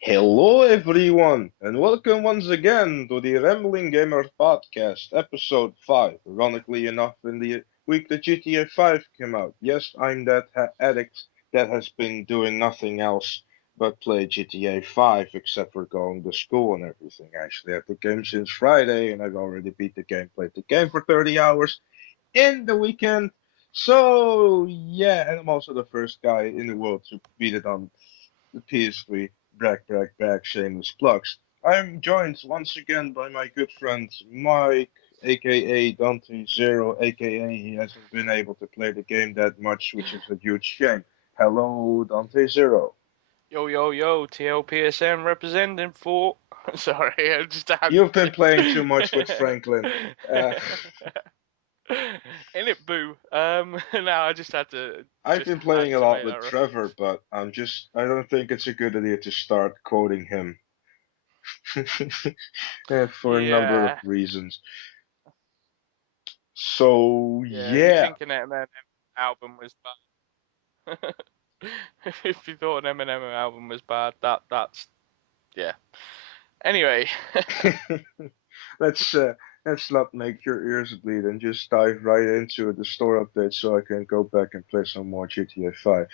Hello, everyone, and welcome once again to the Rambling Gamer Podcast, episode 5. Ironically enough, in the week that GTA 5 came out. Yes, I'm that addict that has been doing nothing else but play GTA 5, except for going to school and everything. Actually, I have the game since Friday, and I've already beat the game, played the game for 30 hours in the weekend. So, yeah, and I'm also the first guy in the world to beat it on the PS3, brag, brag, brag, shameless plugs. I'm joined once again by my good friend Mike, aka Dante Zero, aka he hasn't been able to play the game that much, which is a huge shame. Hello, Dante Zero. Yo, yo, yo, TLPSN representing for. Sorry, I just had You've been playing too much with to. Franklin. Uh, In it, boo. Now I just had to I've been playing had a to lot make with that Trevor, but I don't think it's a good idea to start quoting him. For a number of Yeah, reasons. So, yeah. You yeah. think an Eminem album was bad? If you thought an Eminem album was bad, that's yeah. Anyway, Let's let's not make your ears bleed and just dive right into the store update so I can go back and play some more GTA 5.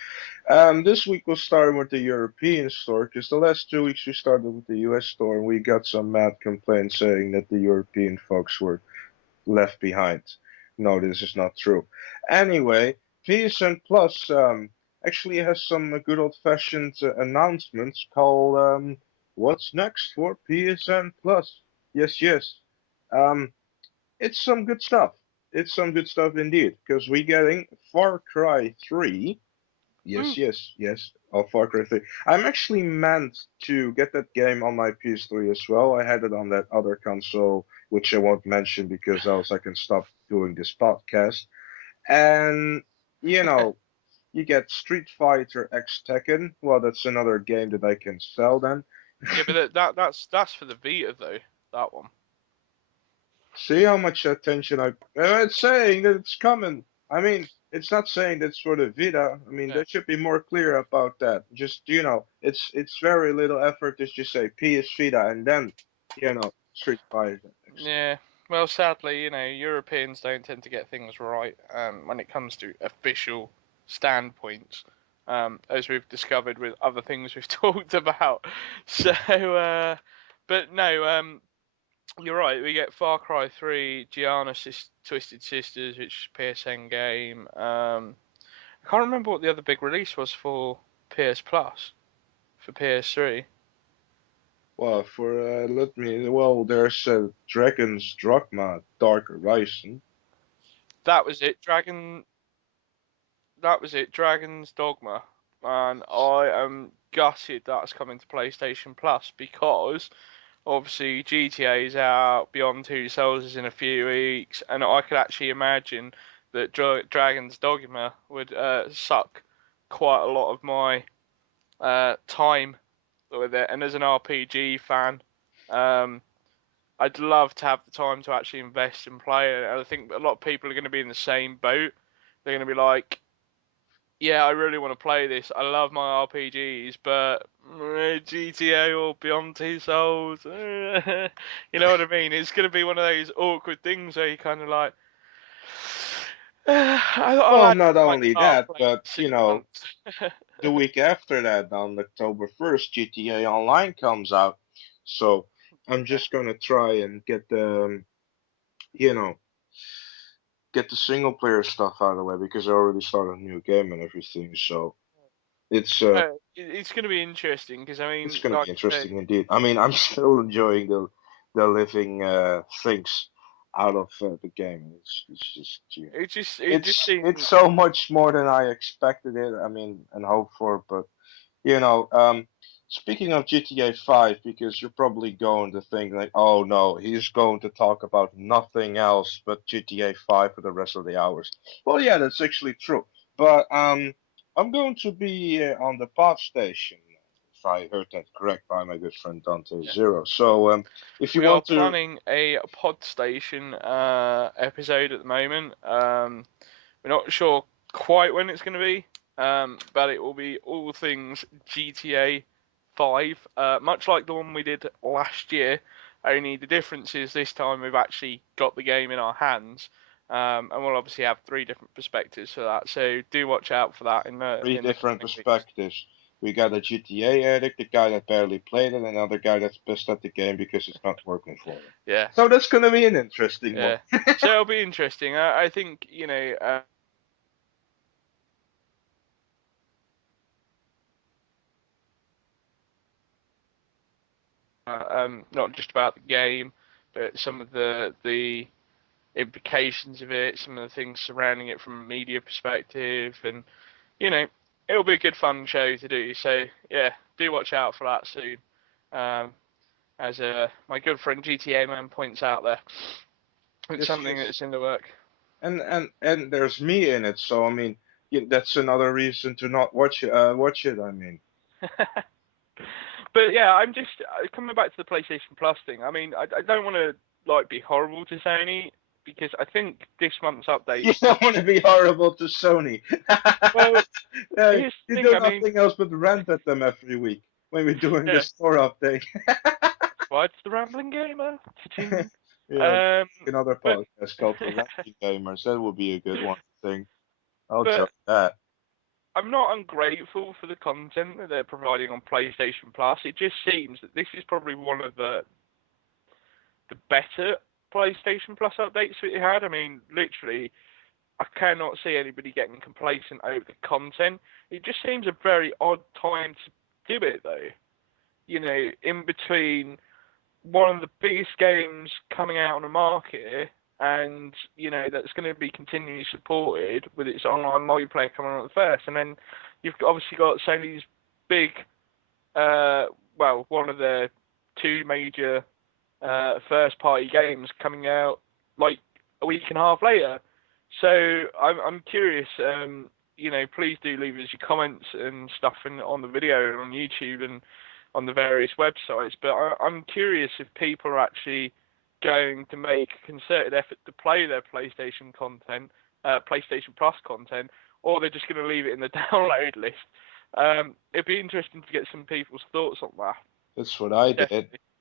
This week we'll start with the European store because the last 2 weeks we started with the US store and we got some mad complaints saying that the European folks were left behind. No, this is not true. Anyway, PSN Plus actually has some good old-fashioned announcements called "What's next for PSN Plus?" Yes, yes. Um, it's some good stuff. It's some good stuff indeed, because we're getting Far Cry 3. Yes, woo. yes, yes. Oh, Far Cry 3. I'm actually meant to get that game on my PS3 as well. I had it on that other console, which I won't mention because else I can stop doing this podcast. And, you know, you get Street Fighter X Tekken. Well, that's another game that I can sell then. Yeah, but that's for the Vita though. That one. See how much attention it's saying that it's coming. I mean, it's not saying that's for the Vita. I mean, Yeah. they should be more clear about that. Just, it's very little effort to just say PS Vita and then, Street Fighter. Yeah, well, sadly, Europeans don't tend to get things right when it comes to official standpoints, as we've discovered with other things we've talked about. So, but no, you're right. We get Far Cry 3, Twisted Sisters, which is a PSN game. I can't remember what the other big release was for PS Plus for PS3. Well, there's Dragon's Dogma Dark Horizon. That was it. That was it, Dragon's Dogma. And I am gutted that's coming to PlayStation Plus because obviously GTA is out, Beyond Two Souls is in a few weeks, and I could actually imagine that Dragon's Dogma would suck quite a lot of my time with it. And as an RPG fan, um, I'd love to have the time to actually invest and play it. And I think a lot of people are going to be in the same boat. They're going to be like, yeah, I really want to play this. I love my RPGs, but GTA or Beyond Two Souls, you know what I mean? It's going to be one of those awkward things where you kind of like, I'll Well, add not to my only cart that, for like but 6 months. the week after that, on October 1st, GTA Online comes out. So I'm Yeah. just gonna try and you know, get the single player stuff out of the way because I already started a new game and everything. So it's uh, It's going to be interesting because I it's mean, gonna be like I say, interesting indeed. I mean, I'm still enjoying the living things out of the game. It's just it just it's seems so much more than I expected it. I mean, and hoped for, but You know, um, speaking of GTA 5, because you're probably going to think like, oh no, he's going to talk about nothing else but GTA 5 for the rest of the hours. Well, yeah, that's actually true. But I'm going to be on the pod station, if I heard that correct by my good friend Dante yeah. Zero. So if you We are want to, planning a pod station episode at the moment. We're not sure quite when it's going to be, but it will be all things GTA 5, much like the one we did last year. Only the difference is this time we've actually got the game in our hands, and we'll obviously have 3 different perspectives for that. So do watch out for that in the Three different coming weeks. perspectives. We got a GTA addict, the guy that barely played it, and another guy that's pissed at the game because it's not working for him. Yeah, So that's gonna be an interesting one. yeah. So it'll be interesting. I think not just about the game, but some of the implications of it, some of the things surrounding it from a media perspective, and you know, it'll be a good fun show to do. So yeah, do watch out for that soon. Um, as my good friend GTA Man points out there, it's Yes, something yes. that's in the work. And there's me in it, so I mean, that's another reason to not watch it. Watch it. I mean, But yeah, I'm just coming back to the PlayStation Plus thing. I mean, I don't want to like be horrible to Sony because I think this month's you updates. don't want to be horrible to Sony. Well, here's the You thing. do I mean, nothing else but rant at them every week when we're doing the yeah, store update. what's the Rambling Gamer? Cha-ching. Yeah, Um, another but podcast called The Ranking Gamers. That would be a good one, I think. I'll join but that. I'm not ungrateful for the content that they're providing on PlayStation Plus. It just seems that this is probably one of the better PlayStation Plus updates that you had. I mean, literally, I cannot see anybody getting complacent over the content. It just seems a very odd time to do it, though. You know, in between one of the biggest games coming out on the market, and you know that's going to be continually supported with its online multiplayer coming on at first, and then you've obviously got Sony's big, well, one of the 2 major first-party games coming out like a week and a half later. So I'm curious. You know, please do leave us your comments and stuff on the video and on YouTube and on the various websites. But I'm curious if people are actually going to make a concerted effort to play their PlayStation content, PlayStation Plus content, or they're just going to leave it in the download list. It'd be interesting to get some people's thoughts on that. That's what I did.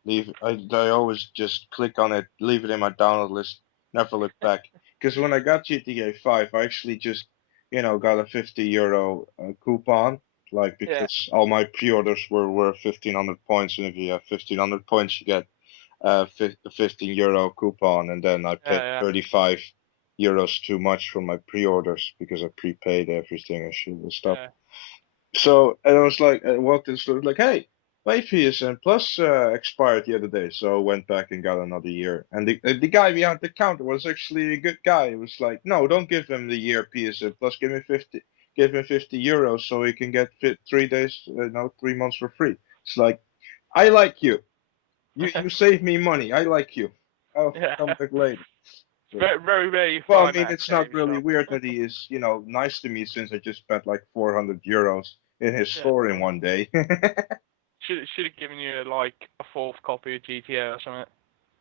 Definitely. I always just click on it, leave it in my download list, never look back. Because when I got GTA 5, I actually just, got a 50 euro coupon, like Yeah, because all my pre-orders were worth 1500 points, and if you have 1500 points, you get a 15 euro coupon, and then I paid yeah, 35 euros too much for my pre-orders because I prepaid everything and shit and stuff. yeah, So, and I was like, I walked in the store, like, hey, my PSN Plus expired the other day. So I went back and got another year. And the guy behind the counter was actually a good guy. He was like, no, don't give him the year PSN Plus. Give him 50 euros so he can get 3 days, no, 3 months for free. It's like, I like you. yeah. You save me money. I like you. I'll Yeah. come back later. It's very, very rare you Well, I find mean, that it's game not really shop. weird that he is, nice to me since I just spent like 400 euros in his Yeah. store in one day. Should have given you like a 4th copy of GTA or something.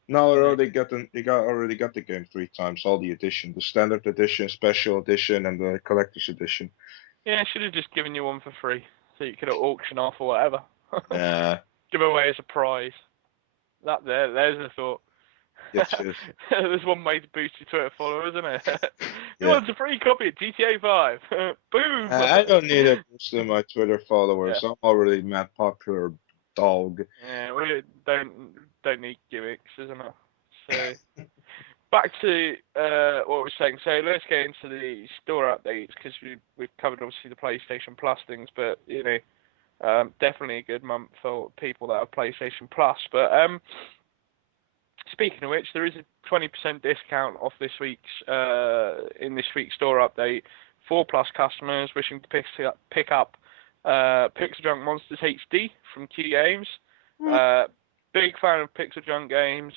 No, I You know. already got the game 3 times, all the edition, the standard edition, special edition, and the collector's edition. Yeah, should have just given you one for free, so you could auction off or whatever. Yeah, Give away as a prize. There's the thought. yes, yes, There's one way to boost your Twitter followers, isn't it? Who yeah. wants a free copy of GTA 5? Boom! I don't need a boost in my Twitter Yeah. followers. I'm already mad popular, dog. Yeah, we don't need gimmicks, isn't it? So back to what we were saying. So let's get into the store updates because we've covered obviously the PlayStation Plus things, but definitely a good month for people that have PlayStation Plus. But speaking of which, there is a 20% discount off this week's in this week's store update for Plus customers wishing to pick up Pixel Junk Monsters HD from Q Games. Big fan of Pixel Junk games.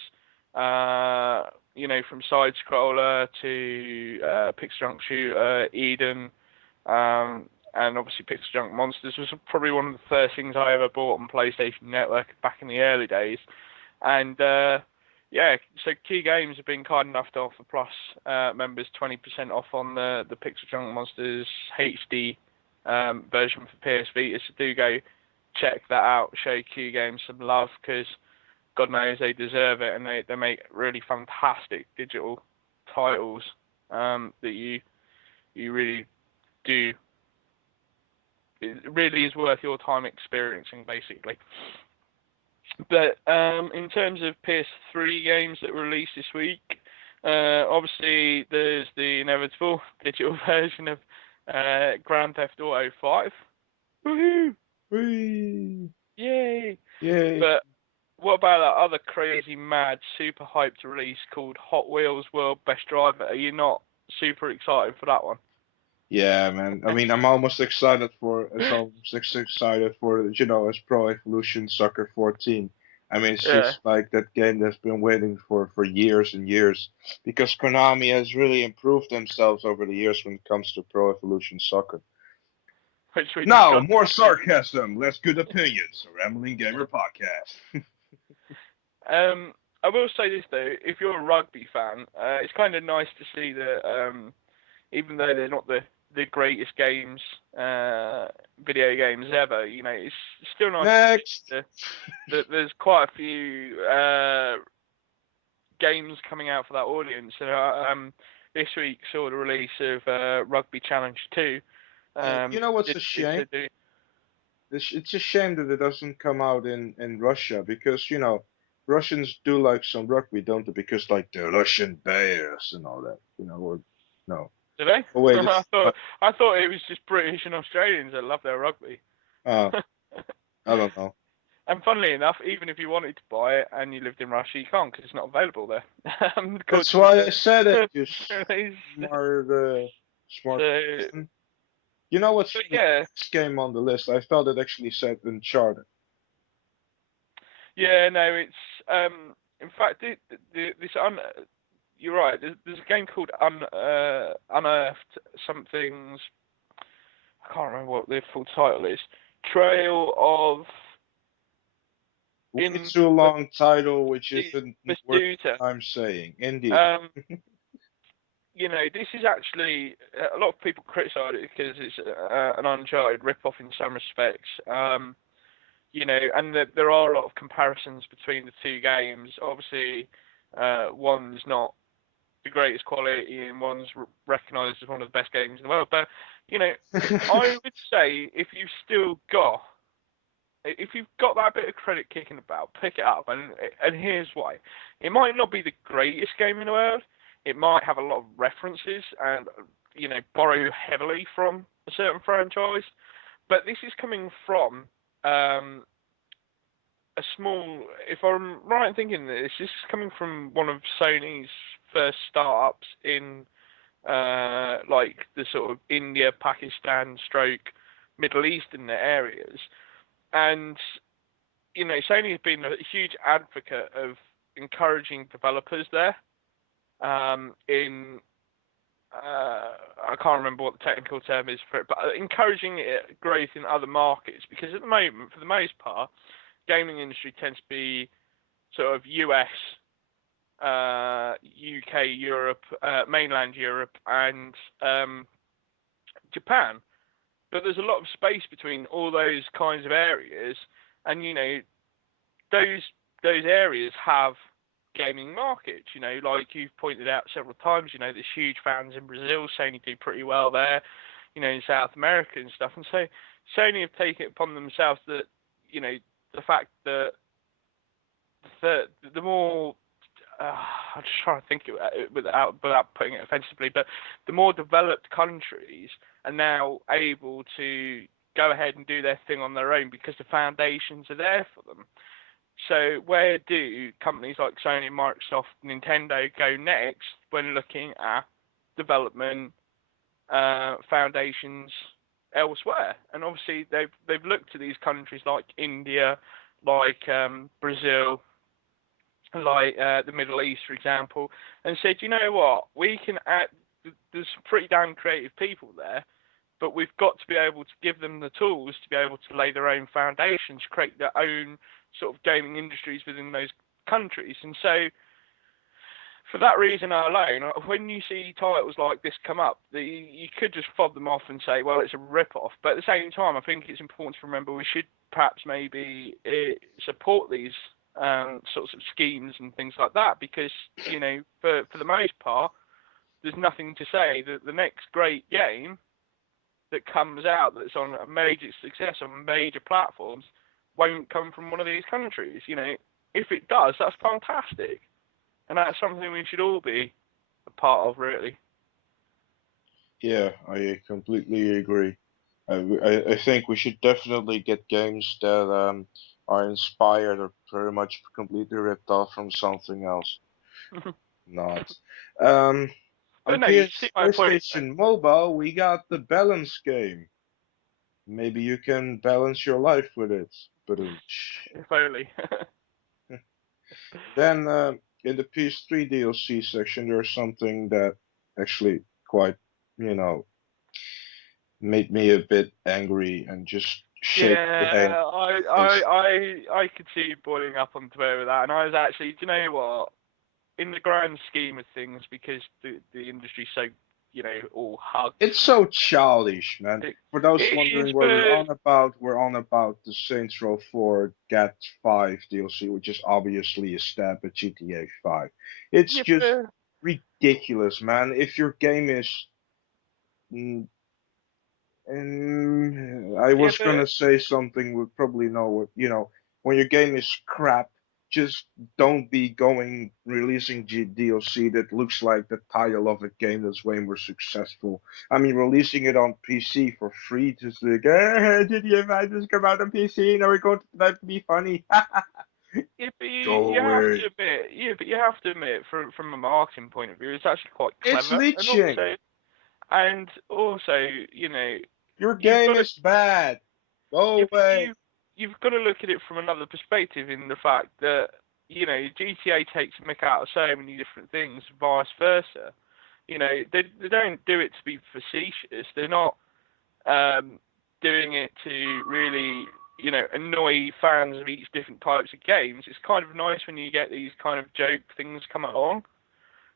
From side scroller to Pixel Junk Shooter, Eden, and obviously Pixel Junk Monsters was probably one of the first things I ever bought on PlayStation Network back in the early days. And so Key Games have been kind enough to offer Plus members 20% off on the Pixel Junk Monsters HD version for PS Vita. So do go check that out. Show Q Games some love because God knows they deserve it, and they make really fantastic digital titles that you really do. It really is worth your time experiencing, basically. But in terms of PS3 games that were released this week, obviously there's the inevitable digital version of Grand Theft Auto 5. Woohoo! Whee! Yay! Yay! But what about that other crazy, mad, super hyped release called Hot Wheels World Best Driver? Are you not super excited for that one? Yeah, man. I mean, I'm almost excited for as Pro Evolution Soccer 14. I mean, it's Yeah. just like that game that's been waiting for years and years because Konami has really improved themselves over the years when it comes to Pro Evolution Soccer. Which we Now, discussed more last week. sarcasm, less good opinions. Rambling Gamer Podcast. I will say this though, if you're a rugby fan, it's kind of nice to see that even though they're not the greatest games, video games ever, it's still nice to see Next. that there's quite a few games coming out for that audience. And this week saw the release of Rugby Challenge 2. You know what's Did a they shame? also do? It's a shame that it doesn't come out in Russia because, Russians do like some rugby, don't they? Because like the Russian Bears and all that, or no. Did they? Oh wait, I it's thought I thought it was just British and Australians that love their rugby. uh, I don't know. And funnily enough, even if you wanted to buy it and you lived in Russia, you can't because it's not available there. That's According to why I said it, you release. smart So, person. You know what's but the yeah, next game on the list? I thought it actually said Uncharted. yeah, no, it's in fact you're right. There's a game called Unearthed something's. I can't remember what the full title is. Trail of Way in too long title, which isn't worth Vestuta. I'm saying. Indeed. Um, this is actually a lot of people criticise it because it's an Uncharted rip-off in some respects. And there are a lot of comparisons between the two games. Obviously, one's not the greatest quality and one's recognised as one of the best games in the world. But I would say if you've got that bit of credit kicking about, pick it up. And here's why: it might not be the greatest game in the world. It might have a lot of references and borrow heavily from a certain franchise. But this is coming from a small. If I'm right in thinking this is coming from one of Sony's first startups in like the sort of India, Pakistan, stroke Middle Eastern areas. And Sony has been a huge advocate of encouraging developers there. I can't remember what the technical term is for it, but encouraging growth in other markets because at the moment, for the most part, gaming industry tends to be sort of US, UK, Europe, mainland Europe, and Japan. But there's a lot of space between all those kinds of areas, and those areas have gaming markets. Like you've pointed out several times, there's huge fans in Brazil. Sony do pretty well there. In South America and stuff. And so Sony have taken it upon themselves that the fact that the more I'm just trying to think about it without putting it offensively, but the more developed countries are now able to go ahead and do their thing on their own because the foundations are there for them. So where do companies like Sony, Microsoft, Nintendo go next when looking at development foundations elsewhere? And obviously they've looked to these countries like India, like Brazil, like the Middle East, for example, and said, you know what, we can add. There's some pretty damn creative people there, but we've got to be able to give them the tools to be able to lay their own foundations, create their own sort of gaming industries within those countries. And so, for that reason alone, when you see titles like this come up, you could just fob them off and say, well, it's a rip-off. But at the same time, I think it's important to remember we should perhaps maybe support these sorts of schemes and things like that, because for the most part, there's nothing to say that the next great game that comes out that's on a major success on major platforms won't come from one of these countries. If it does, that's fantastic, and that's something we should all be a part of, really. Yeah, I completely agree. I think we should definitely get games that are inspired or pretty much completely ripped off from something else. Not. Um, But on no, you see my point, though. PlayStation Mobile, we got the balance game. Maybe you can balance your life with it. But If only. then in the PS3 DLC section, there's something that actually quite, you know, made me a bit angry and just shake my head. Yeah, I could see you boiling up on Twitter with that, and I was actually, do you know what? In the grand scheme of things, because the industry's so, all hugs. It's so childish, man. It, For those it is, wondering where but we're on about the Saints Row 4 GAT 5 DLC, which is obviously a stab at GTA 5. It's yeah, just but ridiculous, man. If your game is mm, I yeah, was gonna say something would probably know what, when your game is crap, just don't be going releasing DLC that looks like the title of a game that's way more successful. I mean, releasing it on PC for free, just like, GTA 5 just come out on PC, now we're going to that to be funny. yeah, but Go you have away. to admit, but you have to admit, from a marketing point of view, it's actually quite It's clever, leeching. and also, Your you've game got to is bad. yeah, Go but away. you've got to look at it from another perspective, in the fact that GTA takes a mick out of so many different things, vice versa. They don't do it to be facetious. They're not doing it to really annoy fans of each different types of games. It's kind of nice when you get these kind of joke things come along.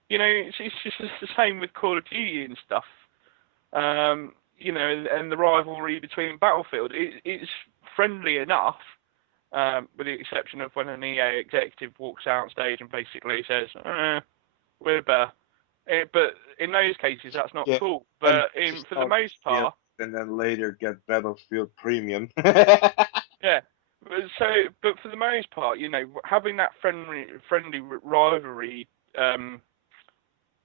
It's just the same with Call of Duty and stuff. And the rivalry between Battlefield. It's friendly enough, with the exception of when an EA executive walks out on stage and basically says, "We're better." But in those cases, that's not Yeah, cool. and But just for the out most the part, and then later get Battlefield Premium. yeah. But for the most part, having that friendly rivalry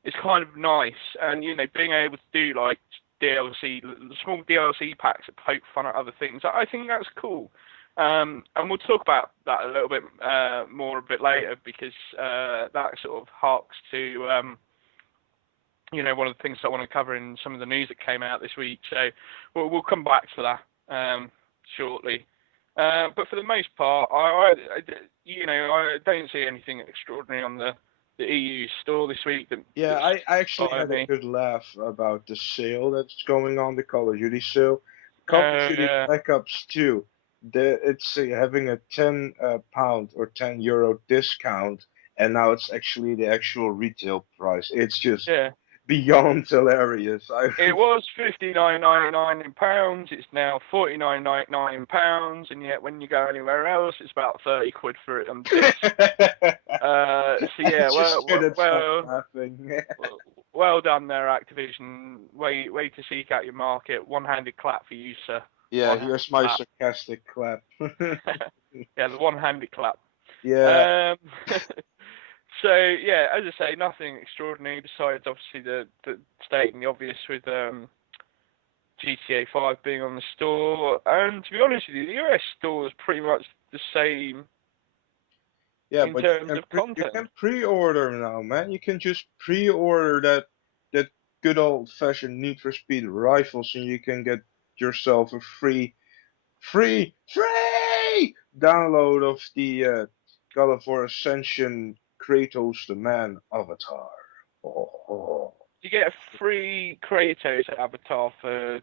is kind of nice, and being able to do like DLC, small DLC packs that poke fun at other things. I think that's cool. And we'll talk about that a little bit more a bit later, because that sort of harks to one of the things I want to cover in some of the news that came out this week. So we'll come back to that shortly. But for the most part, I don't see anything extraordinary on the EU store this week Yeah, that's I actually bothered had a me. good laugh about the sale that's going on, the Call of Duty sale. Call of Duty Yeah, Black Ops 2, it's having a 10 pound or 10 euro discount, and now it's actually the actual retail price. It's just yeah. beyond hilarious. It was £59.99 in pounds. It's now £49.99 in pounds, and yet when you go anywhere else, it's about 30 quid for it on disc. So I yeah, just couldn't stop well, laughing. well done there, Activision. Way to seek out your market. One-handed clap for you, sir. Yeah, One-handed here's my clap. sarcastic clap. Yeah, the one-handed clap. Yeah, Um, so yeah, as I say, nothing extraordinary besides obviously the stating the obvious with GTA 5 being on the store. And to be honest with you, the US store is pretty much the same yeah, in but terms of you content. can pre-order now, man. You can just pre-order that good old-fashioned Need for Speed rifles, and you can get yourself a free download of the God of War Ascension Kratos the Man avatar. Oh, oh. You get a free Kratos avatar for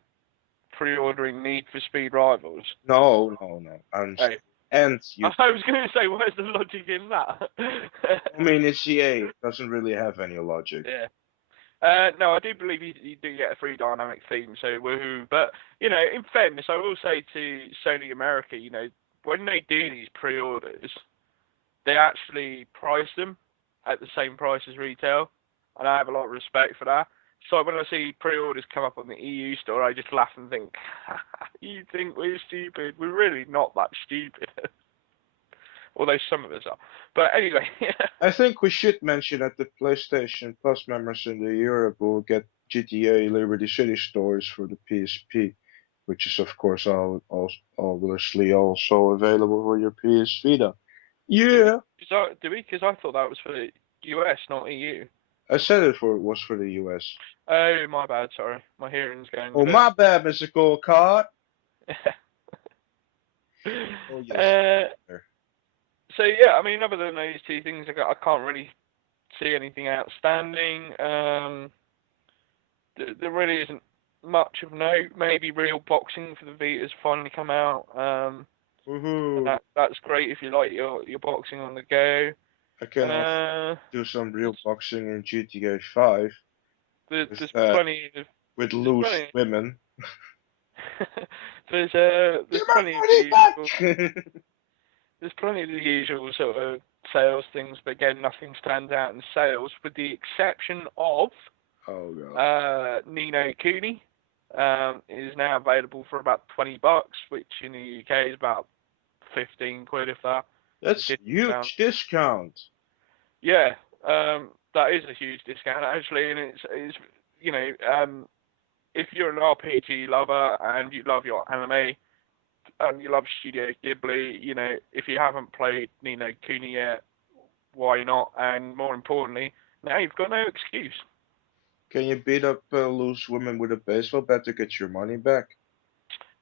pre-ordering Need for Speed Rivals. No, no, no. Oh, And you. I was going to say, where's the logic in that? I mean, it's EA. It doesn't really have any logic. Yeah. No, I do believe you do get a free dynamic theme, so woohoo. But, in fairness, I will say to Sony America, when they do these pre-orders, they actually price them at the same price as retail, and I have a lot of respect for that. So when I see pre-orders come up on the EU store, I just laugh and think, you think we're stupid? We're really not that stupid. Although some of us are. But anyway, I think we should mention that the PlayStation Plus members in the Europe will get GTA Liberty City stores for the PSP, which is of course obviously also available for your PS Vita. Yeah, do we? Because I thought that was for the US, not EU. I said it was for the US. Oh, my bad. Sorry, my hearing's going a Oh, bit. my bad, Mr. Card. Oh yes. uh, so yeah, I mean, other than those two things, I can't really see anything outstanding. There really isn't much of note. Maybe real boxing for the Vita's finally come out. And Woohoo! that's great if you like your boxing on the go. I can also Uh, do some real there's, boxing in GTA 5 with there's plenty of with there's loose plenty women. there's Give my plenty of the money usual back! there's plenty of the usual sort of sales things, but again, nothing stands out in sales, with the exception of Oh god. Ni no Kuni. Is now available for about $20, which in the UK is about 15 quid if that. That's Pound. huge discount. Yeah, that is a huge discount actually, and it's if you're an RPG lover and you love your anime and you love Studio Ghibli, if you haven't played Ni no Kuni yet, why not? And more importantly, now you've got no excuse. Can you beat up loose women with a baseball bat to get your money back?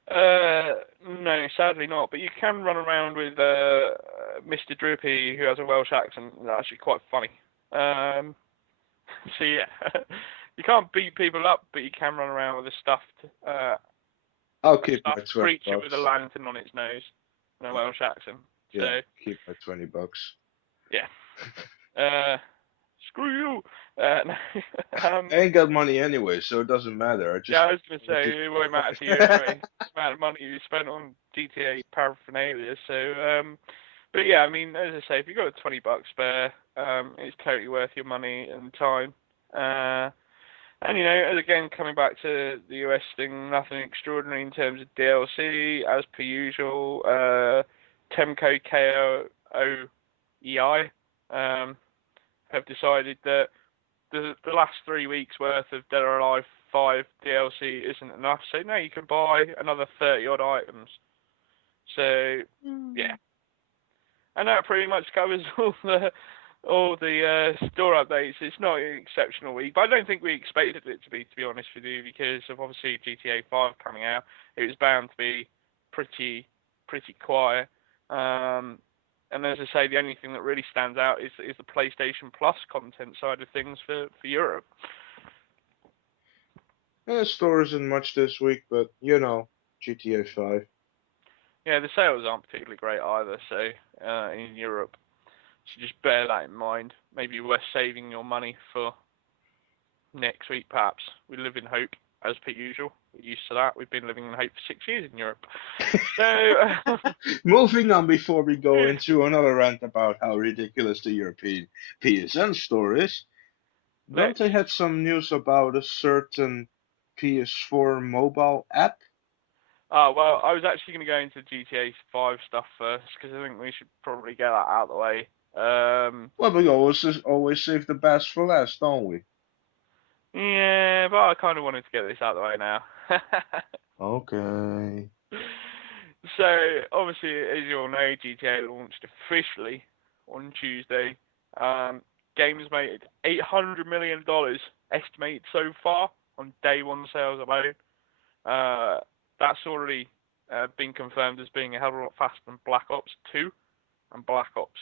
No, sadly not. But you can run around with Mr. Drippy, who has a Welsh accent. That's actually quite funny. Um, so yeah, you can't beat people up, but you can run around with I'll a keep my stuffed 20 creature with a bucks. lantern on its nose and a Welsh accent. So Yeah, keep my 20 bucks. yeah, screw you. No, I ain't got money anyway, so it doesn't matter. I yeah, just I was gonna want to say keep. it won't matter to you anyway. The amount of money you spent on GTA paraphernalia. So but yeah, I mean, as I say, if you've got $20 spare, it's totally worth your money and time. And again, coming back to the US thing, nothing extraordinary in terms of DLC, as per usual. Temco KOEI have decided that the last 3 weeks worth of Dead or Alive 5 DLC isn't enough, so now you can buy another 30 odd items. So yeah, and that pretty much covers all the store updates. It's not an exceptional week, but I don't think we expected it to be honest with you, because of obviously GTA 5 coming out. It was bound to be pretty quiet. And as I say, the only thing that really stands out is the PlayStation Plus content side of things for Europe. The store isn't much this week, but GTA 5. Yeah, the sales aren't particularly great either. So in Europe, so just bear that in mind. Maybe worth saving your money for next week, perhaps. We live in hope, as per usual. We're used to that. We've been living in hope for 6 years in Europe. So, Moving on before we go into another rant about how ridiculous the European PSN store is. Don't they have some news about a certain PS4 mobile app? well, I was actually going to go into GTA 5 stuff first, because I think we should probably get that out of the way. Well, we always save the best for last, don't we? Yeah, but I kind of wanted to get this out of the way now. Okay. So, obviously, as you all know, GTA launched officially on Tuesday. Games made $800 million estimated so far on day one sales alone. That's already been confirmed as being a hell of a lot faster than Black Ops 2 and Black Ops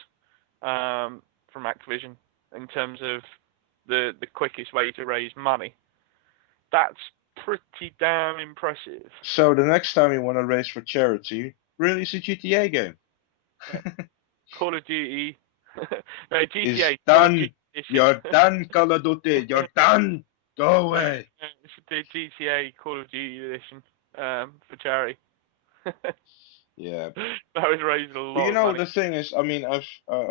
from Activision in terms of the quickest way to raise money. That's pretty damn impressive. So the next time you want to race for charity, release a GTA game. Yeah. Call of Duty. No, Is GTA. Call of done. Duty Edition. You're done, Call of Duty. You're done. Go away. It's the GTA Call of Duty edition for charity. That Yeah. was raising a But lot of money. the thing is, I mean, I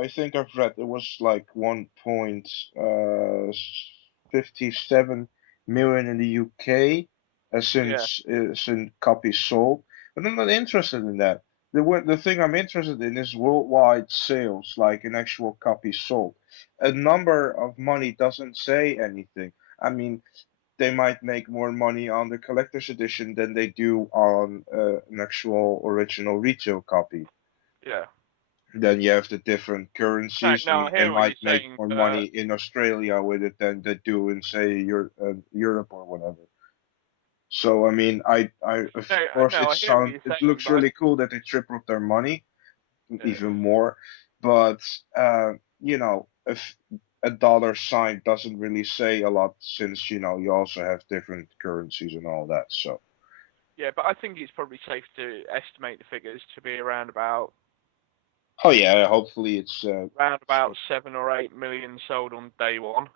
think I've read it was like 1.57 million in the UK, Yeah, since copies sold. But I'm not interested in that. The thing I'm interested in is worldwide sales, like an actual copy sold. A number of money doesn't say anything. I mean, they might make more money on the collector's edition than they do on an actual original retail copy. yeah. Then you have the different No, currencies, no, and I they hear what you're might make saying, more but money in Australia with it than they do in, say, Europe or whatever. So I mean, of no, course no, I hear what you're it saying, looks but really cool that they tripled their money yeah, even more, but if a dollar sign doesn't really say a lot, since you also have different currencies and all that. So yeah, but I think it's probably safe to estimate the figures to be oh yeah, hopefully it's around about 7 or 8 million sold on day one.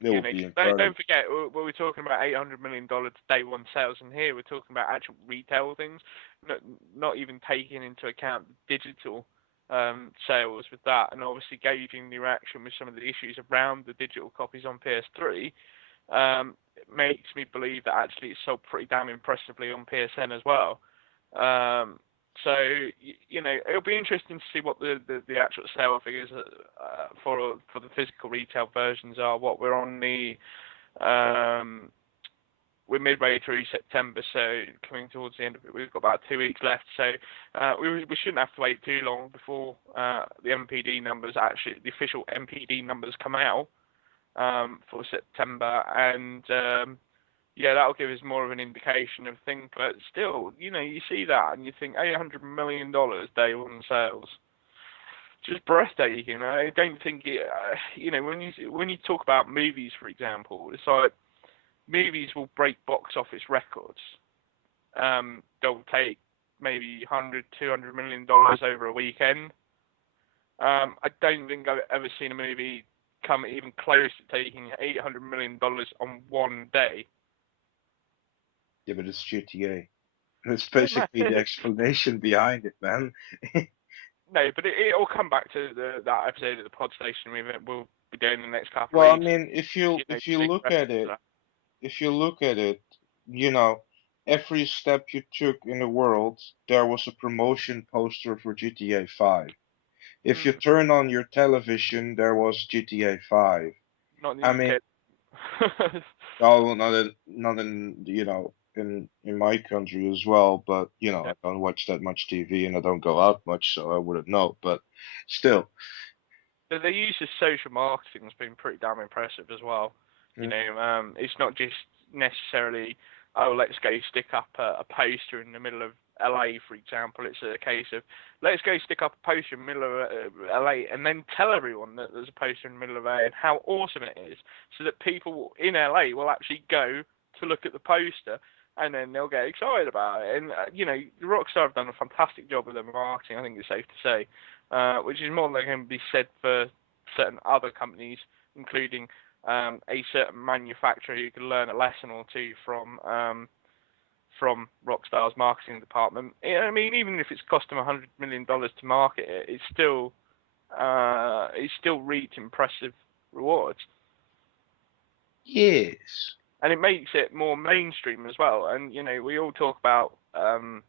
it will 'Cause be don't incredible. forget, we're talking about $800 million day one sales, and here we're talking about actual retail things, not, not even taking into account the digital sales with that, and obviously gauging the reaction with some of the issues around the digital copies on PS3. It makes me believe that actually it's sold pretty damn impressively on PSN as well. Um, so it'll be interesting to see what the actual sale figures for the physical retail versions are. What we're on the we're midway through September, so coming towards the end of it, we've got about 2 weeks left. So we shouldn't have to wait too long before the MPD numbers actually the official MPD numbers come out for September, and yeah, that'll give us more of an indication of things. But still, you see that and you think $800 million day one sales, just breathtaking. I don't think it. When you talk about movies, for example, it's like movies will break box office records. They'll take maybe 100, $200 million over a weekend. I don't think I've ever seen a movie come even close to taking $800 million on one day. Yeah, but it's GTA. That's No, man. basically the explanation behind it, man. No, but it'll come back to that episode of the pod station we'll be doing in the next couple of Well, I weeks. mean, if you Big look at reference to it, that. if you look at it, you know, every step you took in the world, there was a promotion poster for GTA 5. If you Mm, turn on your television, there was GTA 5. not in the I mean, UK. oh, not in, in my country as well, but, Yeah. I don't watch that much TV and I don't go out much, so I wouldn't know, but still. But their use of social marketing has been pretty damn impressive as well. Mm. It's not just necessarily, oh, let's go stick up a poster in the middle of LA, for example. It's a case of let's go stick up a poster in the middle of LA and then tell everyone that there's a poster in the middle of LA and how awesome it is, so that people in LA will actually go to look at the poster and then they'll get excited about it. And Rockstar have done a fantastic job with their marketing. I think it's safe to say, which is more than can be said for certain other companies, including a certain manufacturer who can learn a lesson or two from Rockstar's marketing department. I mean, even if it's cost them $100 million to market it, it's still reaped impressive rewards, Yes. and it makes it more mainstream as well. And we all talk about from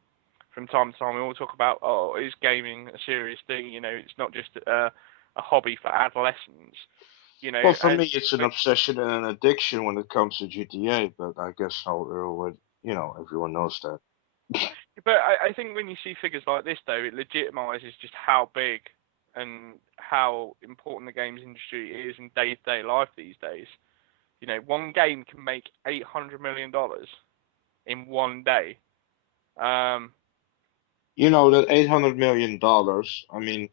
time to time, we all talk about, oh, is gaming a serious thing? It's not just a hobby for adolescents. Well, for And me, it's an obsession and an addiction when it comes to GTA, but I guess everyone knows that. but I think when you see figures like this, though, it legitimizes just how big and how important the games industry is in day-to-day life these days. One game can make $800 million in one day. Um, You know that $800 million. I mean,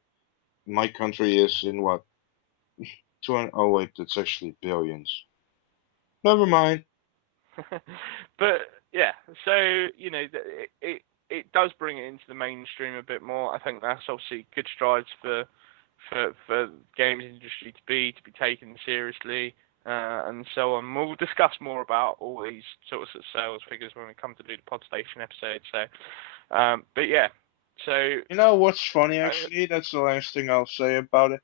my country is in what? 200, oh wait, it's actually billions. Never mind. but yeah, so it does bring it into the mainstream a bit more. I think that's obviously good strides for the games industry to be taken seriously. and so on. We'll discuss more about all these sorts of sales figures when we come to do the Podstation episode. So, but yeah, so You know what's funny uh, actually? That's the last thing I'll say about it.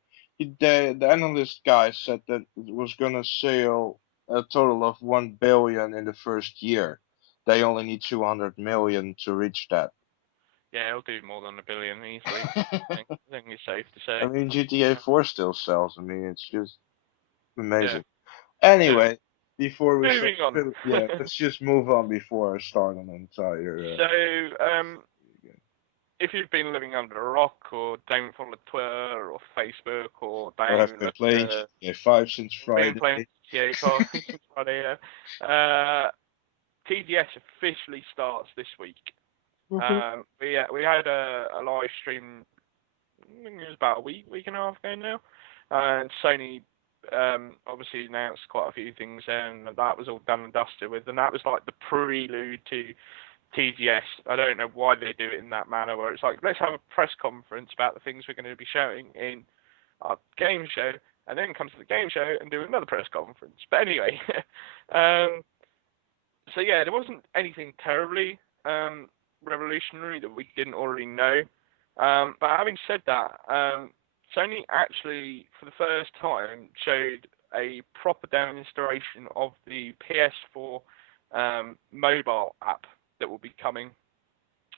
The analyst guy said that it was gonna sell a total of 1 billion in the first year. They only need 200 million to reach that. yeah, it'll do more than 1 billion easily. I think it's safe to I say. mean, GTA 4 still sells. I mean, it's just Yeah, amazing. yeah. Anyway, before we start, Moving on. yeah, let's just move on before I start an entire. So, if you've been living under a rock or don't follow Twitter or Facebook or Or have don't been look playing at GTA 5 since been Friday. playing GTA card since Friday, TGS officially starts this week. Mhm. We had a live stream. I think it was about a week and a half ago now, and Sony obviously announced quite a few things, and that was all done and dusted with, and that was like the prelude to TGS. I don't know why they do it in that manner, where it's like, let's have a press conference about the things we're going to be showing in our game show, and then come to the game show and do another press conference. But anyway, um, so yeah, there wasn't anything terribly revolutionary that we didn't already know. But having said that, Sony actually, for the first time, showed a proper demonstration of the PS4 mobile app that will be coming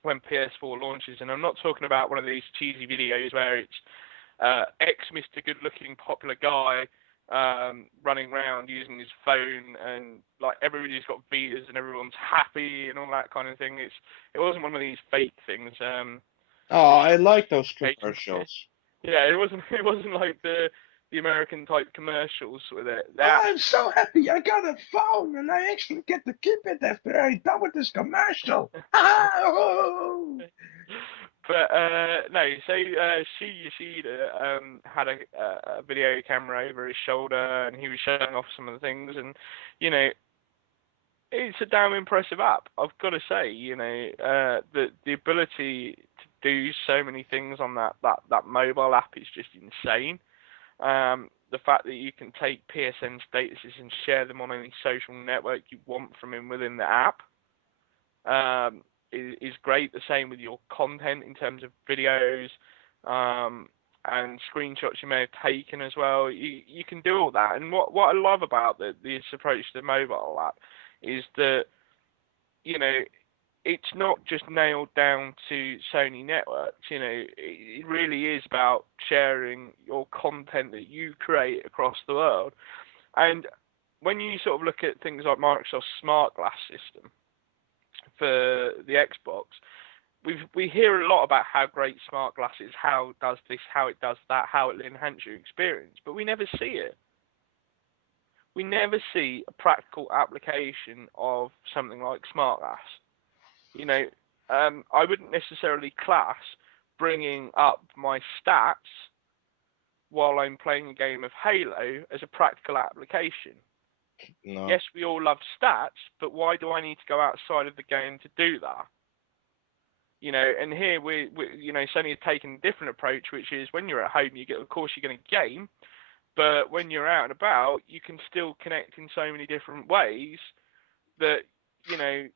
when PS4 launches. And I'm not talking about one of these cheesy videos where it's ex Mr. Good Looking popular guy running around using his phone and like everybody's got Vitas and everyone's happy and all that kind of thing. It wasn't one of these fake things. Oh, This I like those occasion. commercials. Yeah, it wasn't like the American type commercials with it. That I'm so happy I got a phone and I actually get to keep it after I'm done with this commercial. Oh! but no, so Shi Yoshida had a video camera over his shoulder and he was showing off some of the things and you know it's a damn impressive app. I've got to say, the ability to do so many things on that mobile app is just insane. The fact that you can take PSN statuses and share them on any social network you want from within the app is great. The same with your content in terms of videos and screenshots you may have taken as well. You can do all that. And what I love about this approach to the mobile app is that you know it's not just nailed down to Sony networks. It really is about sharing your content that you create across the world. And when you sort of look at things like Microsoft's Smart Glass system for the Xbox, we hear a lot about how great Smart Glass is, how it does this, how it does that, how it will enhance your experience, but we never see it. We never see a practical application of something like Smart Glass. You know, I wouldn't necessarily class bringing up my stats while I'm playing a game of Halo as a practical application. No. Yes, we all love stats, but why do I need to go outside of the game to do that? And here Sony has taken a different approach, which is when you're at home, of course, you're going to game, but when you're out and about, you can still connect in so many different ways that you know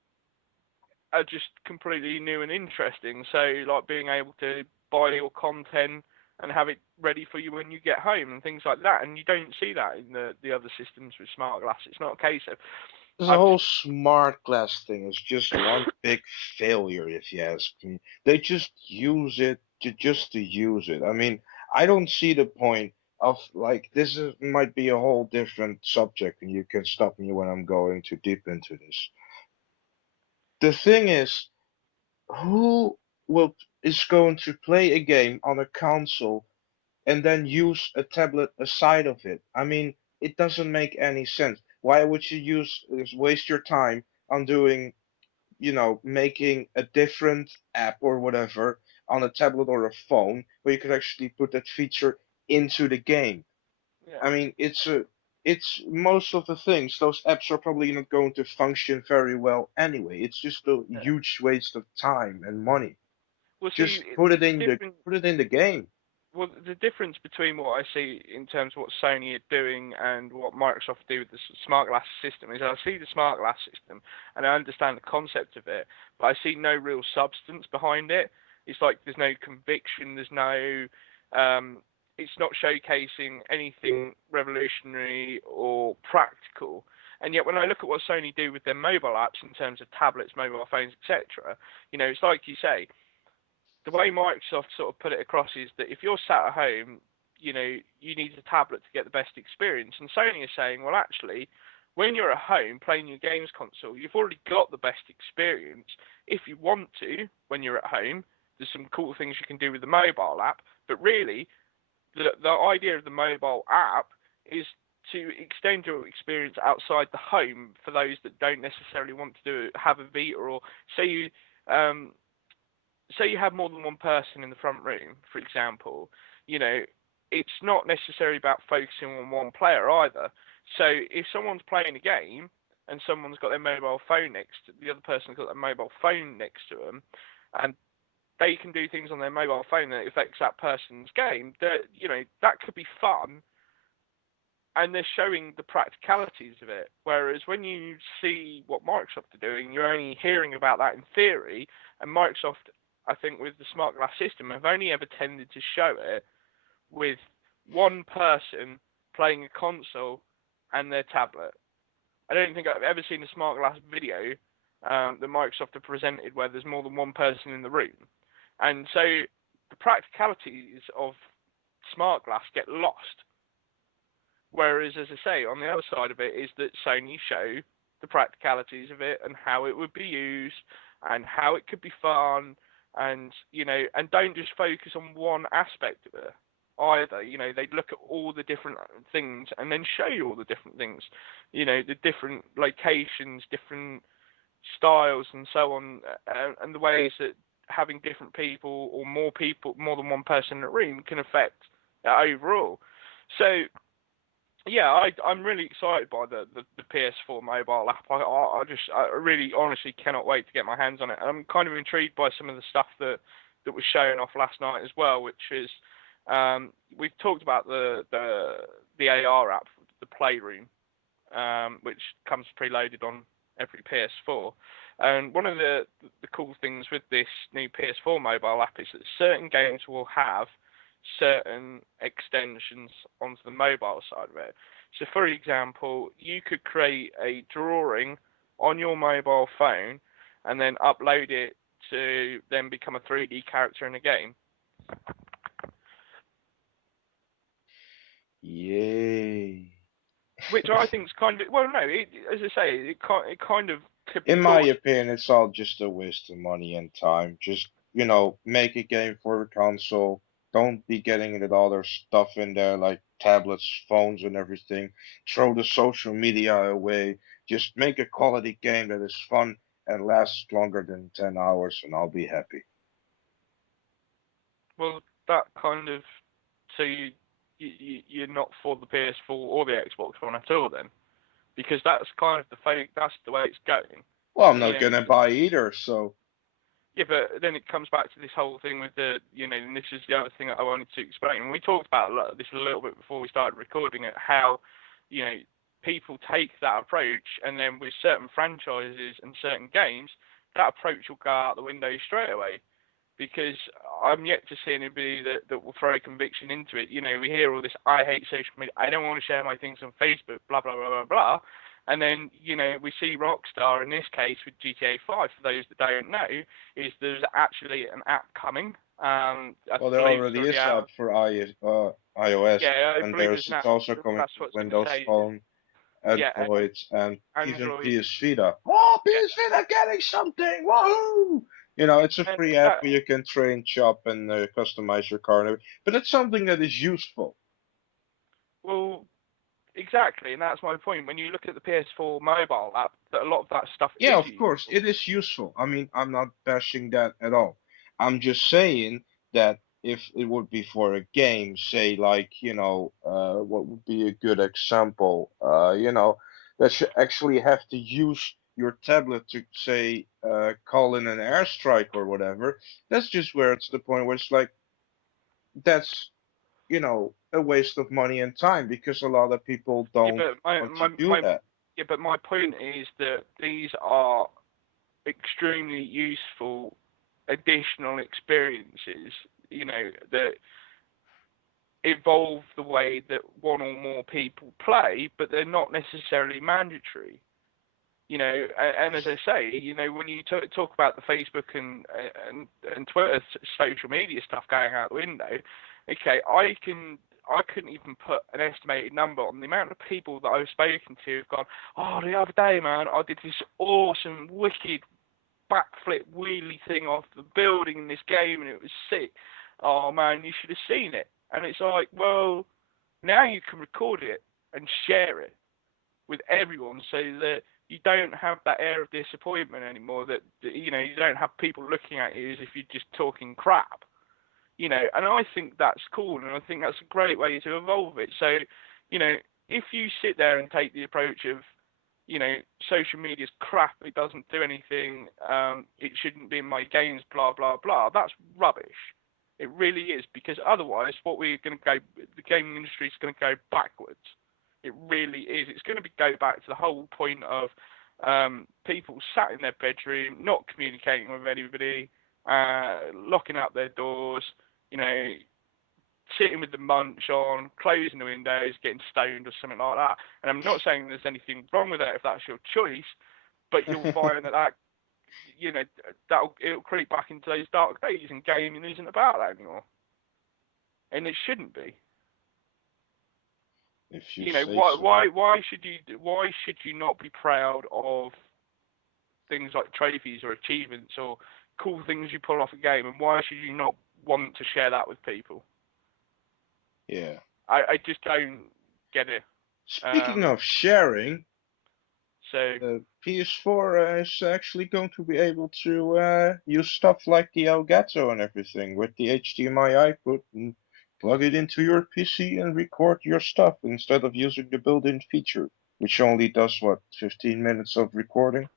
are just completely new and interesting. So, like being able to buy your content and have it ready for you when you get home and things like that. And you don't see that in the other systems with smart glass. It's not a case of The I've whole just smart glass thing is just one big failure, if you ask me. They just use it to use it. I mean, I don't see the point of like might be a whole different subject, and you can stop me when I'm going too deep into this. The thing is, who will is going to play a game on a console and then use a tablet aside of it? I mean, it doesn't make any sense. Why would you waste your time on doing, making a different app or whatever on a tablet or a phone where you could actually put that feature into the game? yeah I mean, it's most of the things, those apps are probably not going to function very well anyway. It's just a yeah. huge waste of time and money. Well, see, Just put it the in the difference put it in the game. well, the difference between what I see in terms of what Sony are doing and what Microsoft do with the smart glass system is I see the smart glass system and I understand the concept of it, but I see no real substance behind it. It's like there's no conviction, there's no, it's not showcasing anything revolutionary or practical. And yet, when I look at what Sony do with their mobile apps in terms of tablets, mobile phones, etc., it's like you say, the way Microsoft sort of put it across is that if you're sat at home, you need a tablet to get the best experience. And Sony is saying, well, actually, when you're at home playing your games console, you've already got the best experience. If you want to, when you're at home, there's some cool things you can do with the mobile app. But really, the idea of the mobile app is to extend your experience outside the home for those that don't necessarily want to have a Vita, or say you um, say you have more than one person in the front room, for example, it's not necessarily about focusing on one player either. So if someone's playing a game and someone's got their mobile phone next to the other person's got their mobile phone next to them, and they can do things on their mobile phone that affects that person's game, that could be fun, and they're showing the practicalities of it. Whereas when you see what Microsoft are doing, you're only hearing about that in theory, and Microsoft, I think, with the smart glass system, have only ever tended to show it with one person playing a console and their tablet. I don't think I've ever seen a smart glass video that Microsoft have presented where there's more than one person in the room. And so the practicalities of smart glass get lost. Whereas, as I say, on the other side of it is that Sony show the practicalities of it and how it would be used and how it could be fun, and and don't just focus on one aspect of it either. They look at all the different things and then show you all the different things. The different locations, different styles, and so on, and the ways that having different people or more than one person in a room can affect it overall. So yeah, I'm really excited by the PS4 mobile app. I really honestly cannot wait to get my hands on it. And I'm kind of intrigued by some of the stuff that was shown off last night as well, which is we've talked about the AR app, the Playroom, which comes preloaded on every PS4. And one of the cool things with this new PS4 mobile app is that certain games will have certain extensions onto the mobile side of it. So, for example, you could create a drawing on your mobile phone and then upload it to then become a 3D character in a game. Yay. Which I think is kind of, well, no, as I say, it kind of could be In my cool. opinion, it's all just a waste of money and time. Just, make a game for a console. Don't be getting that other stuff in there like tablets, phones, and everything. Throw the social media away. Just make a quality game that is fun and lasts longer than 10 hours, and I'll be happy. Well, that kind of, so you're not for the PS4 or the Xbox One at all then, because that's kind of that's the way it's going. Well, I'm And, not gonna buy either, so. yeah, but then it comes back to this whole thing with and this is the other thing that I wanted to explain. And we talked about this a little bit before we started recording it, how, people take that approach, and then with certain franchises and certain games, that approach will go out the window straight away. Because I'm yet to see anybody that will throw conviction into it. We hear all this, I hate social media, I don't want to share my things on Facebook, blah, blah, blah, blah, blah. And then, we see Rockstar in this case with GTA 5, for those that don't know, is there's actually an app coming. I Well, there believe it's already already is out. app for iOS, Yeah, I and believe there's an it's app. also coming That's to what I was going to Windows say. Phone, Yeah, Android, and even Android. PS Vita. Oh, Yeah, PS Vita getting something! Woohoo! It's a and free app that, where you can train, shop, and customize your car, and everything. But it's something that is useful. well, exactly, and that's my point. When you look at the PS4 mobile app, that a lot of that stuff Yeah, is of course, useful. it is useful. I mean, I'm not bashing that at all. I'm just saying that if it would be for a game, say like, what would be a good example? That you actually have to use your tablet to say, call in an airstrike or whatever. That's just where it's the point where it's like, that's a waste of money and time because a lot of people Yeah, don't but my want to my do my that. yeah, but my point is that these are extremely useful additional experiences. That evolve the way that one or more people play, but they're not necessarily mandatory. And as I say, when you talk about the Facebook and Twitter social media stuff going out the window, okay, I couldn't even put an estimated number on the amount of people that I've spoken to who've gone, oh, the other day, man, I did this awesome, wicked backflip wheelie thing off the building in this game and it was sick. Oh man, you should have seen it. And it's like, well, now you can record it and share it with everyone so that you don't have that air of disappointment anymore, that you don't have people looking at you as if you're just talking crap. And I think that's cool, and I think that's a great way to evolve it. So, you know, if you sit there and take the approach of, social media's crap, it doesn't do anything, it shouldn't be in my games, blah blah blah, that's rubbish. It really is, because otherwise, what we're going to go, the gaming industry is going to go backwards. It really is. It's going to go back to the whole point of people sat in their bedroom, not communicating with anybody, locking up their doors, you know, sitting with the munch on, closing the windows, getting stoned or something like that. And I'm not saying there's anything wrong with that if that's your choice, but you'll find that it'll creep back into those dark days, and gaming isn't about that anymore, and it shouldn't be. If you You know, say why so. why why should you not be proud of things like trophies or achievements or cool things you pull off a game, and why should you not want to share that with people? Yeah. I just don't get it. Speaking Um, of sharing, so the PS4 is actually going to be able to use stuff like the Elgato and everything with the HDMI output and plug it into your PC and record your stuff instead of using the built-in feature, which only does what, 15 minutes of recording.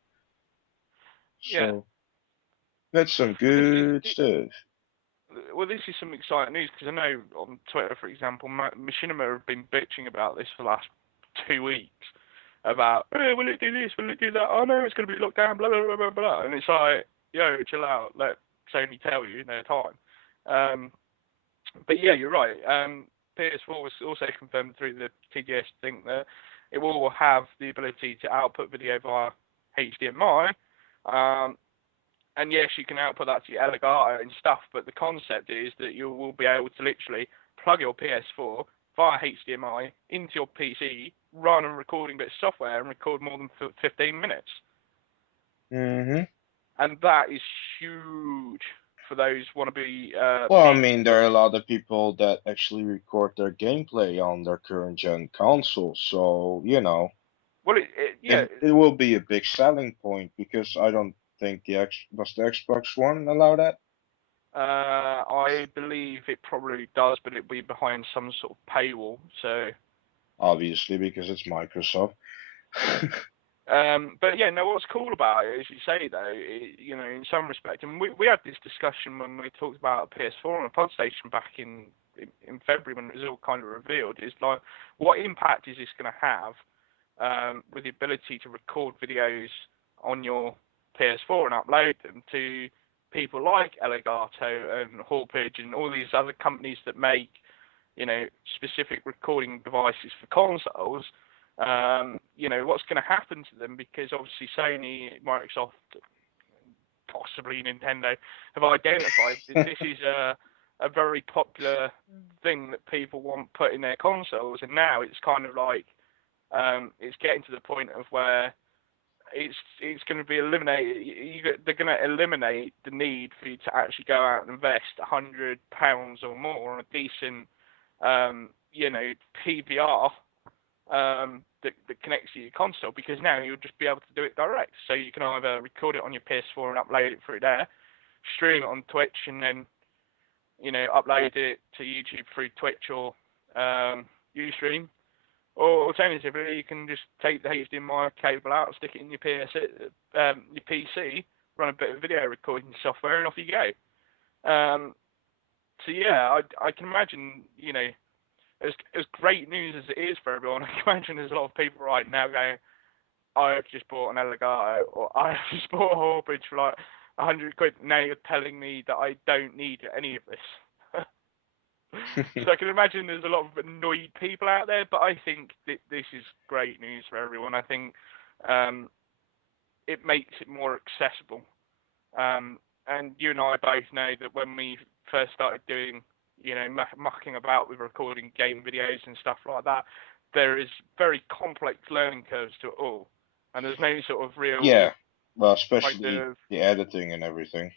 yeah, So that's some but this is good stuff. well, this is some exciting news, because I know on Twitter, for example, Machinima have been bitching about this for the last 2 weeks about, hey, will it do this? Will it do that? Oh no, it's going to be locked down. Blah blah blah blah blah. And it's like, yo, chill out. Let Sony tell you in their time. Um, but yeah, you're right. PS4 was also confirmed through the TGS thing that it will have the ability to output video via HDMI. Um, and yes, you can output that to your Elgato and stuff, but the concept is that you will be able to literally plug your PS4 via HDMI into your PC, run a recording bit of software, and record more than 15 minutes. Hmm. And that is huge for those wannabe Well, I mean, people that. there are a lot of people that actually record their gameplay on their current gen console, so Well, yeah, it will be a big selling point because I don't think the Xbox One allow that? I believe it probably does, but it'll be behind some sort of paywall. So Obviously, because it's Microsoft. But yeah, no, what's cool about it, as you say though, in some respect, and we had this discussion when we talked about PS4 and a pod station back in February when it was all kind of revealed, is like, what impact is this going to have with the ability to record videos on your PS4 and upload them to people like Elgato and Hawkpigeon and all these other companies that make, specific recording devices for consoles. What's going to happen to them, because obviously Sony, Microsoft, possibly Nintendo have identified that this is a very popular thing that people want put in their consoles, and now it's kind of like it's getting to the point of where it's going to be eliminated. They're going to eliminate the need for you to actually go out and invest £100 or more on a decent, PVR that connects to your console, because now you'll just be able to do it direct. So you can either record it on your PS4 and upload it through there, stream it on Twitch, and then upload it to YouTube through Twitch or Ustream. Or alternatively, you can just take the HDMI cable out, stick it in your PC, run a bit of video recording software, and off you go. So yeah, I can imagine, as great news as it is for everyone, I can imagine there's a lot of people right now going, I've just bought an Elgato, or I've just bought a Warbridge for like 100 quid. Now you're telling me that I don't need any of this. So I can imagine there's a lot of annoyed people out there, but I think this is great news for everyone. I think um, it makes it more accessible. And you and I both know that when we first started doing, mucking about with recording game videos and stuff like that, there is very complex learning curves to it all, and there's no sort of real Yeah, well, kind especially of the editing and everything.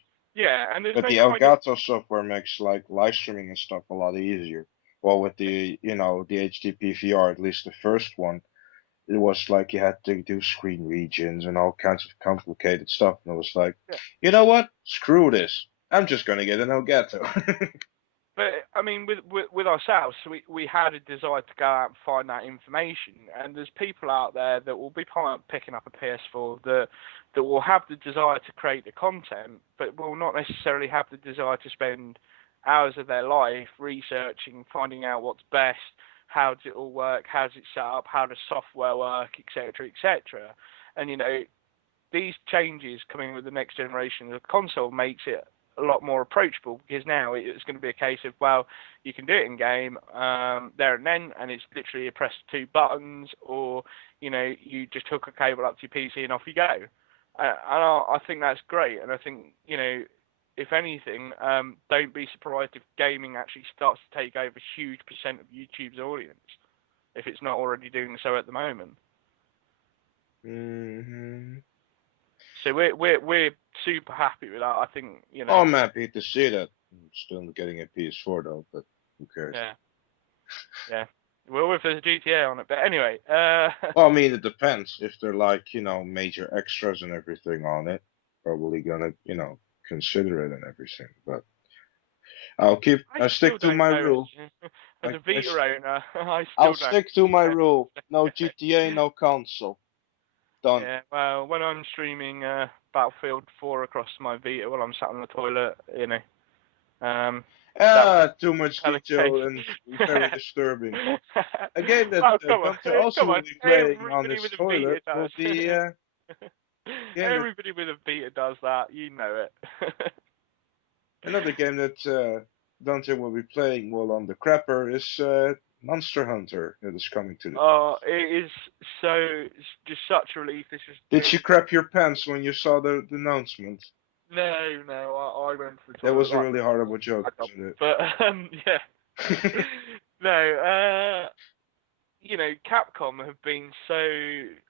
and there's But no the kind of Elgato software makes like live streaming and stuff a lot easier. Well, with the HTTP VR, at least the first one, it was like you had to do screen regions and all kinds of complicated stuff. And it was like, yeah. you know what? Screw this. I'm just gonna get an Elgato. But I mean, with ourselves, we had a desire to go out and find that information, and there's people out there that will be picking up a PS4 that will have the desire to create the content, but will not necessarily have the desire to spend hours of their life researching, finding out what's best, how does it all work, how's it set up, how does software work, etc., etc. And these changes coming with the next generation of the console makes it a lot more approachable, because now it's going to be a case of, well, you can do it in game there and then, and it's literally you press two buttons, or you just hook a cable up to your PC and off you go. And I think that's great, and I think if anything, don't be surprised if gaming actually starts to take over a huge percent of YouTube's audience, if it's not already doing so at the moment. hmm So we're super happy with that. I think Oh, I'm happy to see that. I'm still getting a PS4 though, but who cares? yeah. Yeah. Well, if there's a GTA on it, but anyway, Well, I mean, it depends. If they're like, major extras and everything on it, probably gonna, consider it and everything. But I I still stick to don't my know. rule. As I, a I, Vita s- owner, I I'll still don't. stick to my rule. No GTA, no console. Done. Yeah. Well, when I'm streaming Battlefield 4 across my Vita while I'm sat on the toilet, um, that would Too much have a case. detail and very disturbing. A game that Oh, come on, Gunther also come will on. be playing on Everybody his with a Vita toilet does. will be game that Everybody with a Vita does that. You know it. another game that Dante will be playing while on the crapper is Monster Hunter that is coming to the. Oh, it is so it's just such a relief. This has Did you been crap your pants when you saw the announcement? no. I went to the That toilet was a like really horrible joke, wasn't but yeah, it? no. Capcom have been so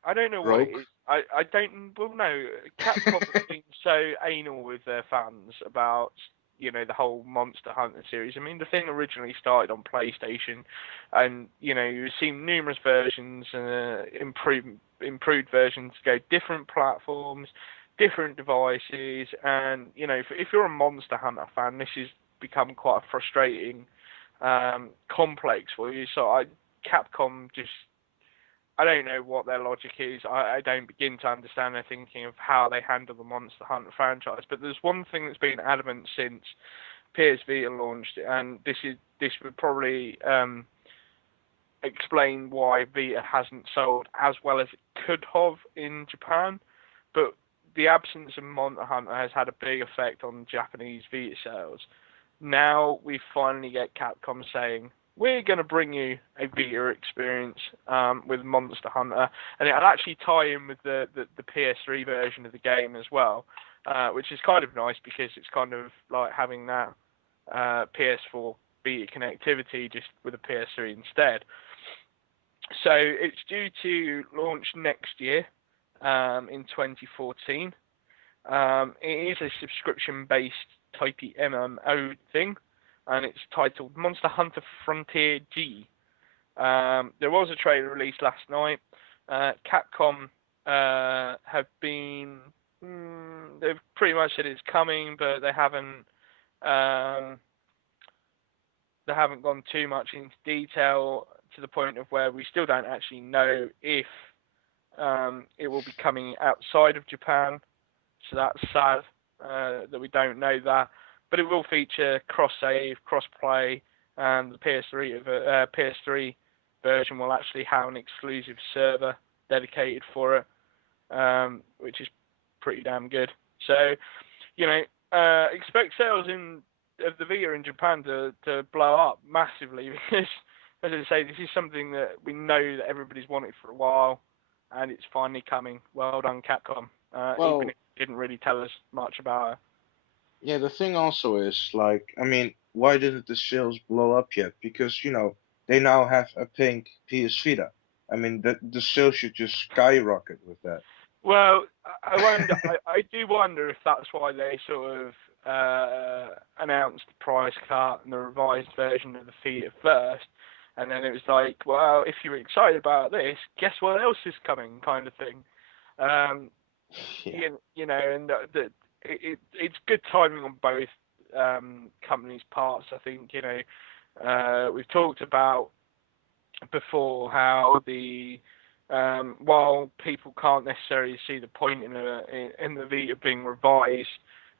I don't know what it Broke. is. I don't well no. Capcom have been so anal with their fans about the whole Monster Hunter series. I mean, the thing originally started on PlayStation, and you've seen numerous versions, improved versions go different platforms, different devices, and if you're a Monster Hunter fan, this has become quite a frustrating complex for you. So Capcom just I don't know what their logic is. I don't begin to understand their thinking of how they handle the Monster Hunter franchise. But there's one thing that's been adamant since PS Vita launched, and this would probably explain why Vita hasn't sold as well as it could have in Japan. But the absence of Monster Hunter has had a big effect on Japanese Vita sales. Now we finally get Capcom saying, we're going to bring you a Vita experience with Monster Hunter, and it'll actually tie in with the PS3 version of the game as well, which is kind of nice because it's kind of like having that PS4 Vita connectivity just with a PS3 instead. So it's due to launch next year in 2014. It is a subscription-based type MMO thing, and it's titled Monster Hunter Frontier G. There was a trailer released last night. Capcom have been they've pretty much said it's coming, but um, they haven't gone too much into detail to the point of where we still don't actually know if it will be coming outside of Japan. So that's sad that we don't know that. but it will feature cross-save, cross-play, and the PS3 version will actually have an exclusive server dedicated for it, which is pretty damn good. So, expect sales of the Vita in Japan to blow up massively because, as I say, this is something that we know that everybody's wanted for a while, and it's finally coming. Well done, Capcom. Even if it didn't really tell us much about it. Yeah, the thing also is like, I mean, why didn't the sales blow up yet? Because they now have a pink PS Vita. I mean, the sales should just skyrocket with that. Well, I wonder. I do wonder if that's why they sort of announced the price cut and the revised version of the Vita first, and then it was like, well, if you're excited about this, guess what else is coming, kind of thing. Um, Yeah. and it's good timing on both companies' parts. I think we've talked about before how while people can't necessarily see the point in the Vita being revised,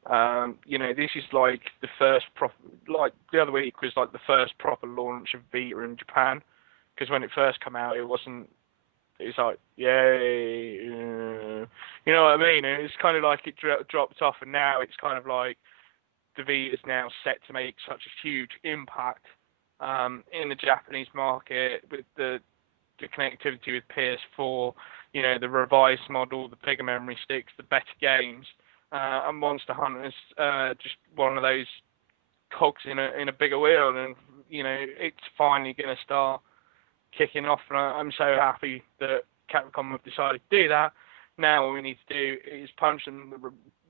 this is like the first proper, like the other week was like the first proper launch of Vita in Japan, because when it first came out, it wasn't. It's like, yay, you know what I mean? And it's kind of like it dropped off, and now it's kind of like the Vita is now set to make such a huge impact in the Japanese market with the connectivity with PS4, the revised model, the bigger memory sticks, the better games, and Monster Hunter is just one of those cogs in a bigger wheel, and it's finally going to start kicking off, and I'm so happy that Capcom have decided to do that. Now all we need to do is punch them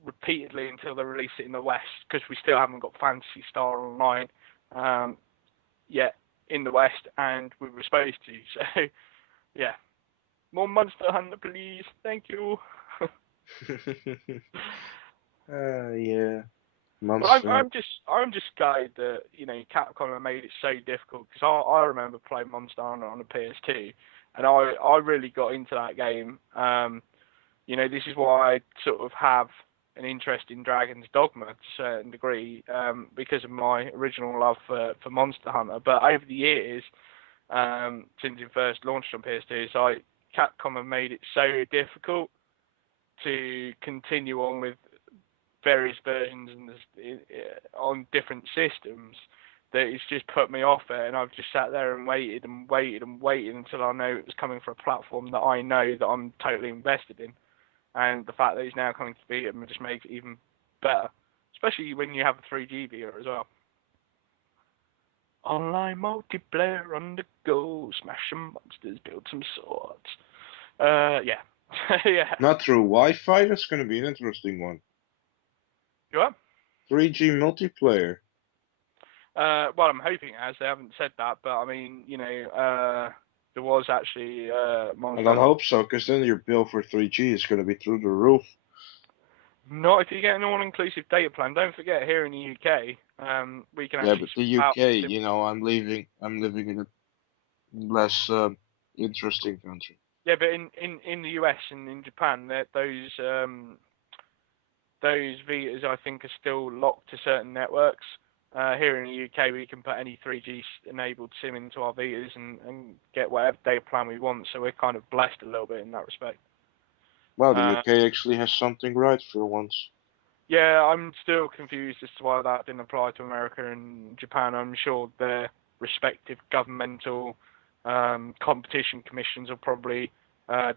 repeatedly until they release it in the West, because we still haven't got Phantasy Star Online yet in the West, and we were supposed to. So yeah, more Monster Hunter, please. Thank you. Yeah, But Monster. I'm just gutted that Capcom have made it so difficult, because I remember playing Monster Hunter on the PS2, and I really got into that game. This is why I sort of have an interest in Dragon's Dogma to a certain degree, because of my original love for Monster Hunter. But over the years, since it first launched on PS2, it's like Capcom have made it so difficult to continue on with various versions and on different systems that it's just put me off it, and I've just sat there and waited and waited and waited until I know it was coming for a platform that I know that I'm totally invested in, and the fact that it's now coming to beat them just makes it even better, especially when you have a 3G viewer as well. Online multiplayer on the go, smash some monsters, build some swords. Yeah. Yeah. Not through Wi-Fi. That's gonna be an interesting one. You are? 3G multiplayer. Well, I'm hoping it has. They haven't said that, but I mean, there was actually I Monster don't Hunter. hope so, because then your bill for 3G is gonna be through the roof. Not if you get an all-inclusive data plan. Don't forget, here in the UK, we can Yeah, actually but the swap out UK, SIM. I'm living in a less interesting country. Yeah, but in the US and in Japan, those Vitas I think are still locked to certain networks. Here in the UK, we can put any 3G enabled SIM into our Vitas and get whatever data plan we want. So we're kind of blessed a little bit in that respect. Well, the Uh, UK actually has something right for once. yeah, I'm still confused as to why that didn't apply to America and Japan. I'm sure their respective governmental competition commissions will probably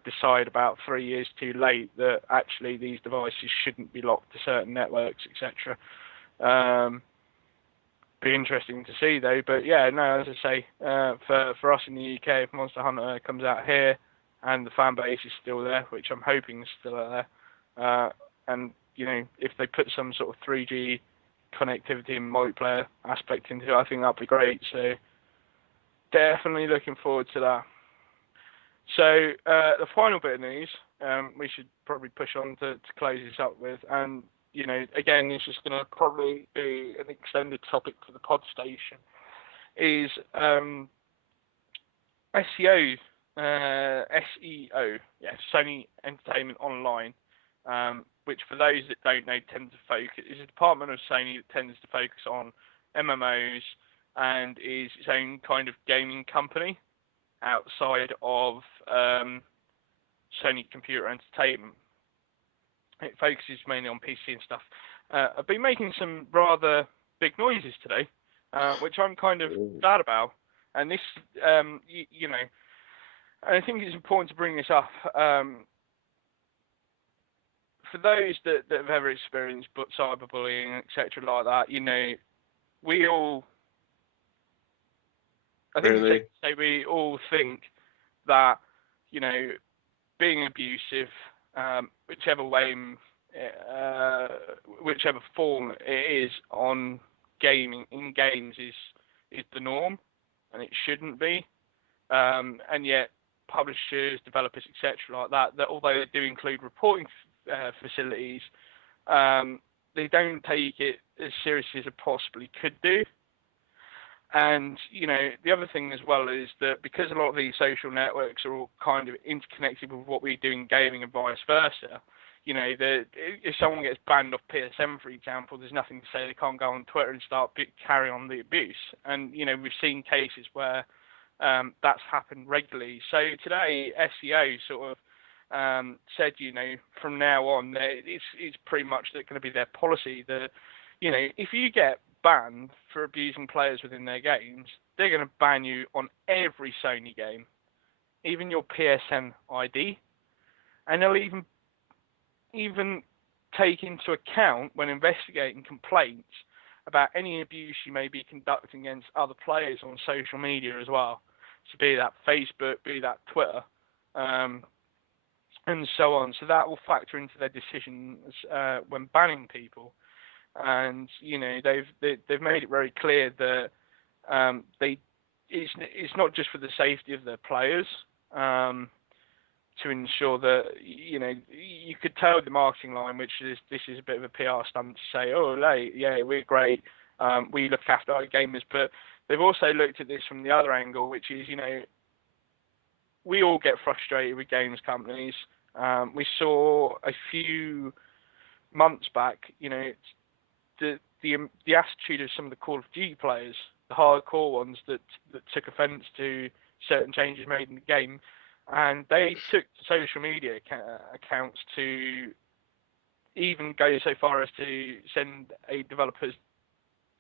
decide about 3 years too late that actually these devices shouldn't be locked to certain networks, etc. Be interesting to see though. But yeah, no, as I say, for us in the UK, if Monster Hunter comes out here and the fan base is still there, which I'm hoping is still there, and if they put some sort of 3G connectivity and multiplayer aspect into it, I think that'd be great. So definitely looking forward to that. So the final bit of news, we should probably push on to close this up with, and again, this is going to probably be an extended topic for the pod station, is SEO, SEO, yeah, Sony Entertainment Online. which for those that don't know tends to focus is a department of Sony that tends to focus on MMOs and is its own kind of gaming company outside of Sony Computer Entertainment. It focuses mainly on PC and stuff. I've been making some rather big noises today, which I'm kind of glad about. And this, you know, and I think it's important to bring this up. For those that have ever experienced cyberbullying, etc., like that, you know, we all, I think it's safe to say we all think that, you know, being abusive, whichever way, whichever form it is on gaming in games is the norm, and it shouldn't be. And yet, publishers, developers, etc., like that, although they do include reporting facilities, they don't take it as seriously as they possibly could do. And, you know, the other thing as well is that because a lot of these social networks are all kind of interconnected with what we do in gaming and vice versa, you know, if someone gets banned off PSN, for example, there's nothing to say they can't go on Twitter and start carry on the abuse. And, you know, we've seen cases where that's happened regularly. So today, SEO sort of said, you know, from now on, it's pretty much going to be their policy that, you know, if you get banned for abusing players within their games, they're going to ban you on every Sony game, even your PSN ID, and they'll even take into account when investigating complaints about any abuse you may be conducting against other players on social media as well. So be that Facebook, be that Twitter, and so on. So that will factor into their decisions when banning people. And you know they've made it very clear that it's not just for the safety of their players to ensure that, you know, you could tell the marketing line, which is this is a bit of a PR stunt to say, oh, yeah, we're great, we look after our gamers, but they've also looked at this from the other angle, which is, you know, we all get frustrated with games companies. We saw a few months back, you know, the attitude of some of the Call of Duty players, the hardcore ones that took offence to certain changes made in the game, and they took social media accounts to even go so far as to send a developer's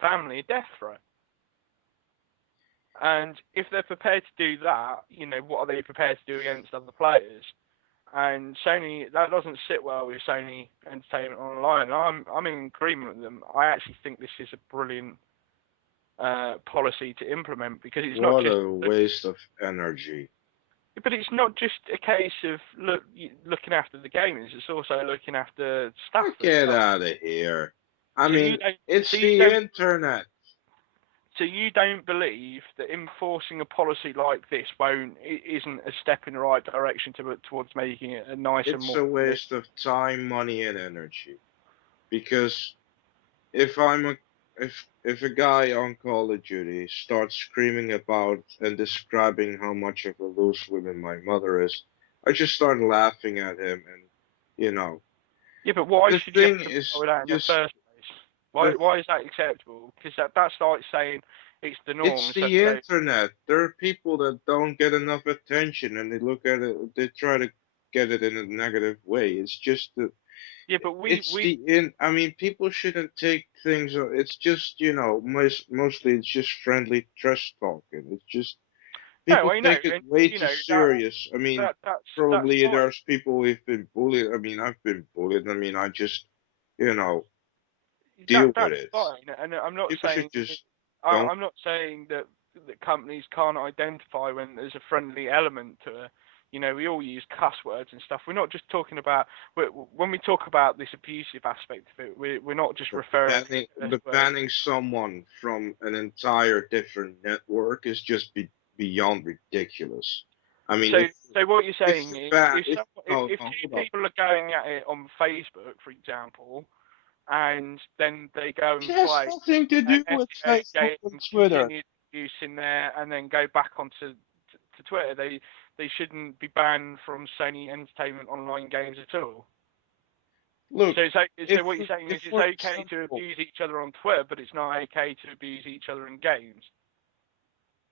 family a death threat. And if they're prepared to do that, you know, what are they prepared to do against other players? And Sony, that doesn't sit well with Sony Entertainment Online. I'm in agreement with them. I actually think this is a brilliant policy to implement, because it's not just a waste of energy. But it's not just a case of looking after the gamers. It's also looking after staff. Get out of here. I So mean, it's the internet. So you don't believe that enforcing a policy like this isn't a step in the right direction towards making it a nicer, It's more... a waste of time, money, and energy. Because if I'm a if a guy on Call of Duty starts screaming about and describing how much of a loose woman my mother is, I just start laughing at him, and you know. Yeah, but why The should you thing have to is follow that in the just first place? Why is that acceptable? Because that's like saying it's the norm. it's the internet. There are people that don't get enough attention, and they look at it. They try to get it in a negative way. It's just the Yeah, but I mean, people shouldn't take things. It's just, you know, mostly it's just friendly trash talking. It's just no, people I know, take it and way you too know serious. I mean, that's probably fine. there's people who've been bullied. I mean, I've been bullied. I mean, I just, you know, deal with That's it. fine, and I'm not People should saying just don't. I'm not saying that companies can't identify when there's a friendly element to it. You know, we all use cuss words and stuff. We're not just talking about when we talk about this abusive aspect of it. We're not just referring to But words. banning someone from an entire different network is just beyond ridiculous. I mean, So what you're if saying the is, ban, if no, if no, two hold up. people are going at it on Facebook, for example, and then they go It and has play nothing to an do with SEO Facebook game, and Twitter. continue use in there, and then go back onto to Twitter. They shouldn't be banned from Sony Entertainment Online games at all. Look, So what you're saying if is it's for okay to example, abuse each other on Twitter, but it's not okay to abuse each other in games.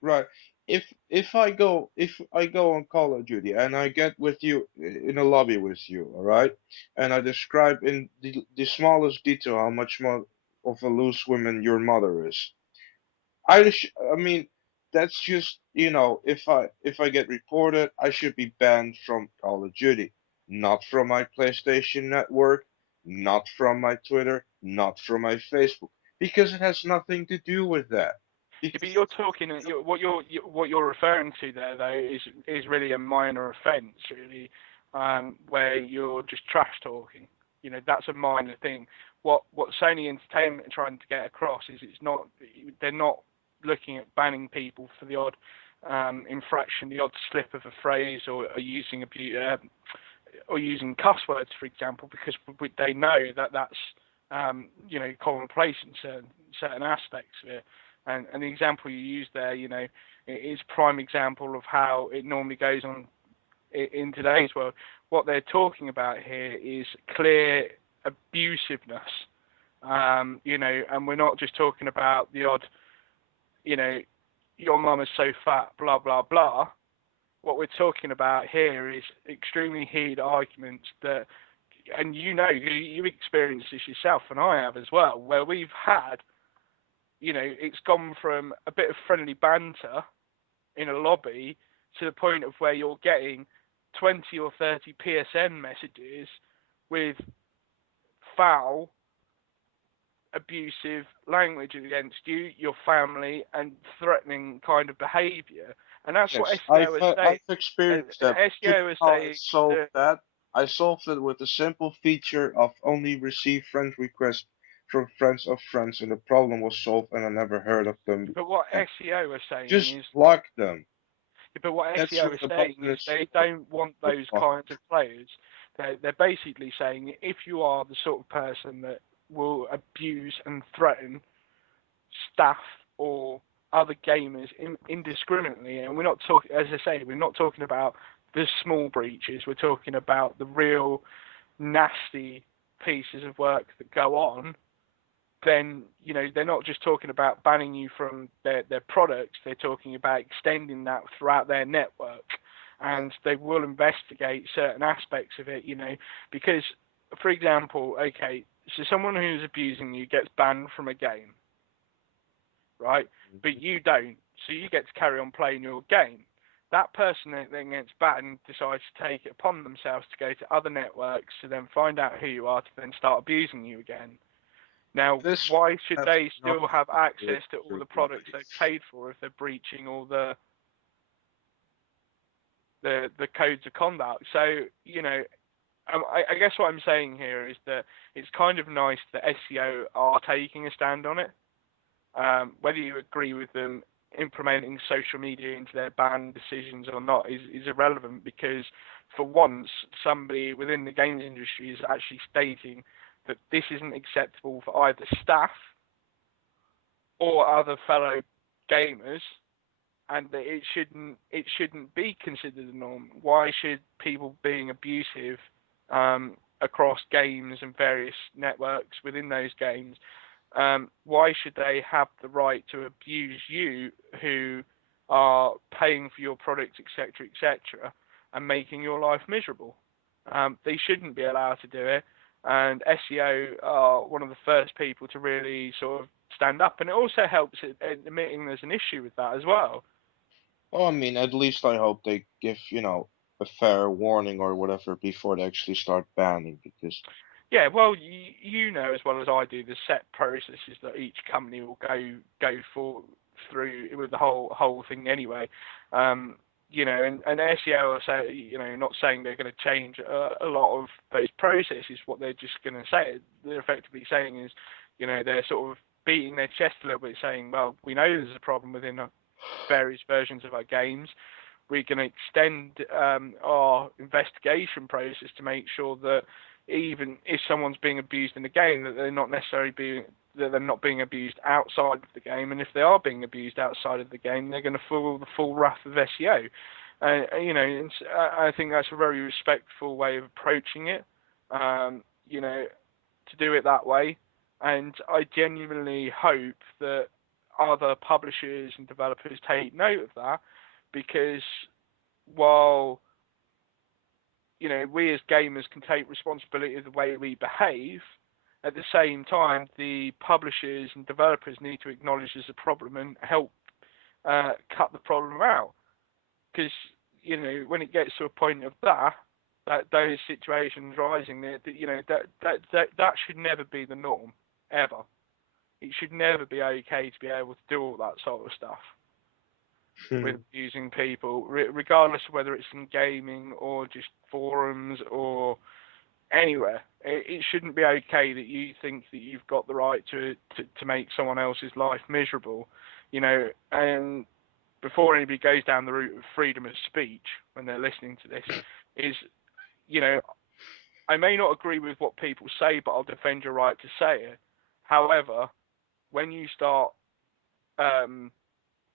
right, if I go on Call of Duty and I get with you in a lobby with you, all right, and I describe in the smallest detail how much more of a loose woman your mother is. I mean, that's just, if I get reported, I should be banned from Call of Duty, not from my PlayStation network, not from my Twitter, not from my Facebook, because it has nothing to do with that. Yeah, but Because you're talking what you're referring to there though is really a minor offence, really, where you're just trash talking. You know, that's a minor thing. What Sony Entertainment are trying to get across is they're not looking at banning people for the odd infraction, the odd slip of a phrase, or using cuss words, for example, because they know that that's commonplace in certain aspects of it. And the example you used there, it is prime example of how it normally goes on in today's world. What they're talking about here is clear abusiveness, and we're not just talking about the odd, your mum is so fat, blah blah blah. What we're talking about here is extremely heated arguments that, and you've experienced this yourself, and I have as well, where we've had, it's gone from a bit of friendly banter in a lobby to the point of where you're getting 20 or 30 PSN messages with foul, abusive language against you, your family, and threatening kind of behaviour. And that's what yes, SEO is saying. I've experienced And that. Do you SEO is know how I saying solved that, that? I solved it with a simple feature of only receive friend requests from friends of friends, and the problem was solved, and I never heard of them but what again. SEO is saying Just is block them. But what That's SEO where is the saying button is is. they don't want The those button. kinds of players. They're basically saying if you are the sort of person that will abuse and threaten staff or other gamers indiscriminately, and we're not talking, as I say, we're not talking about the small breaches. We're talking about the real nasty pieces of work that go on, then they're not just talking about banning you from their products, they're talking about extending that throughout their network, and they will investigate certain aspects of it, because, for example, okay, so someone who's abusing you gets banned from a game, right? But you don't, so you get to carry on playing your game. That person that then gets banned decides to take it upon themselves to go to other networks to then find out who you are to then start abusing you again. Now, This why should has they still nothing have to do with access to all your the products life. they've paid for if they're breaching all the codes of conduct? So, I guess what I'm saying here is that it's kind of nice that SEO are taking a stand on it. Whether you agree with them implementing social media into their ban decisions or not is irrelevant, because for once somebody within the games industry is actually stating that this isn't acceptable for either staff or other fellow gamers, and that it shouldn't be considered a norm. Why should people being abusive across games and various networks within those games, why should they have the right to abuse you who are paying for your products, etc., etc., and making your life miserable? They shouldn't be allowed to do it, and SEO are one of the first people to really sort of stand up, and it also helps at admitting there's an issue with that as well. Well, I mean, at least I hope they give, a fair warning or whatever before they actually start banning, because Yeah, well, you know as well as I do the set processes that each company will go for through with the whole thing anyway. And SEO are say, not saying they're going to change a lot of those processes. What they're just going to say, they're effectively saying is, they're sort of beating their chest a little bit, saying, well, we know there's a problem within various versions of our games. We're going to extend our investigation process to make sure that even if someone's being abused in the game, that they're not being abused outside of the game, and if they are being abused outside of the game, they're going to feel the full wrath of SEO. I think that's a very respectful way of approaching it. to do it that way. And I genuinely hope that other publishers and developers take note of that, because while we as gamers can take responsibility of the way we behave, at the same time the publishers and developers need to acknowledge there's a problem and help cut the problem out. Because when it gets to a point of that those situations rising, that should never be the norm ever. It should never be okay to be able to do all that sort of stuff with abusing people, regardless of whether it's in gaming or just forums or anywhere. It shouldn't be okay that you think that you've got the right to make someone else's life miserable, and before anybody goes down the route of freedom of speech when they're listening to this, is, I may not agree with what people say, but I'll defend your right to say it. However, when you start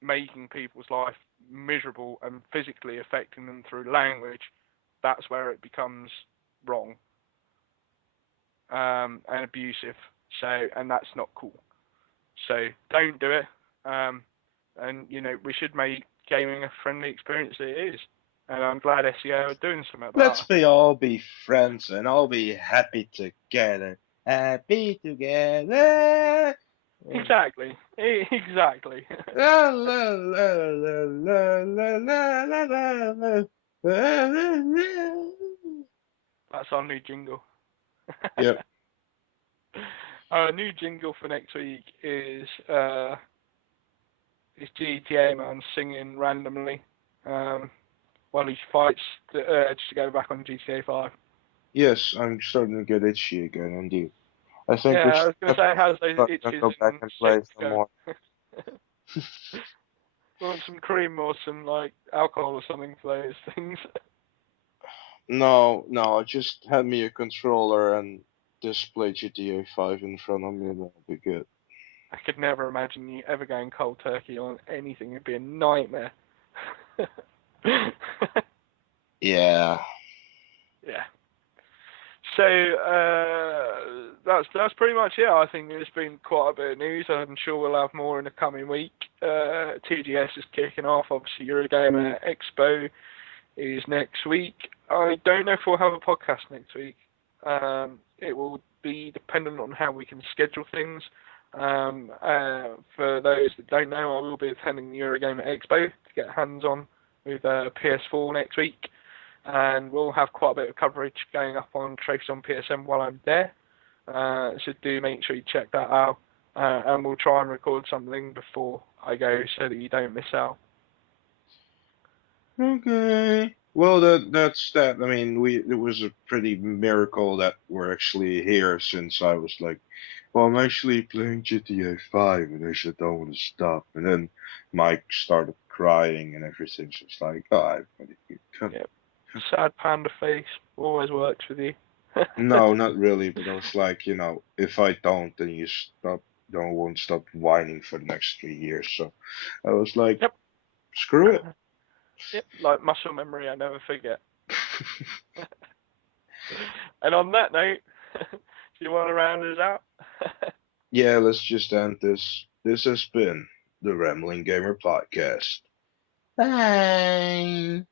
making people's life miserable and physically affecting them through language, that's where it becomes wrong and abusive. And that's not cool. So don't do it. And we should make gaming a friendly experience that it is. And I'm glad SEO are doing something about Let's that. all be friends and all be happy together. Happy together. Exactly. Exactly. La, la, la, la, la, la, la, la, la, la. That's our new jingle. Yep. Our new jingle for next week is GTA man singing randomly while he fights just to go back on GTA 5. Yes, I'm starting to get itchy again, indeed. I think we Yeah, I should was going to say, how's those not itches go back and and play shakes some going? more. Want some cream or some alcohol or something for those things? No, no, just hand me a controller and display GTA 5 in front of me, and that'll be good. I could never imagine you ever going cold turkey on anything. It'd be a nightmare. Yeah. Yeah. So that's pretty much it. I think there's been quite a bit of news. I'm sure we'll have more in the coming week. TGS is kicking off. Obviously, Eurogamer Expo is next week. I don't know if we'll have a podcast next week. It will be dependent on how we can schedule things. For those that don't know, I will be attending the Eurogamer Expo to get hands on with PS4 next week, and we'll have quite a bit of coverage going up on TrophiesonPSN while I'm there. So do make sure you check that out, and we'll try and record something before I go so that you don't miss out. Okay. Well, that's that. I mean, it was a pretty miracle that we're actually here since I was like, well, I'm actually playing GTA 5, and I said, don't want to stop. And then Mike started crying and everything. So it's like, oh, come. Yep. Sad panda face always works with you. No, not really, but I was like, if I don't, then don't won't stop whining for the next 3 years. So I was like, Yep. screw it. Yep. Like muscle memory, I never forget. And on that note, do you want to round us out? Yeah, let's just end this. This has been the Rambling Gamer Podcast. Bye.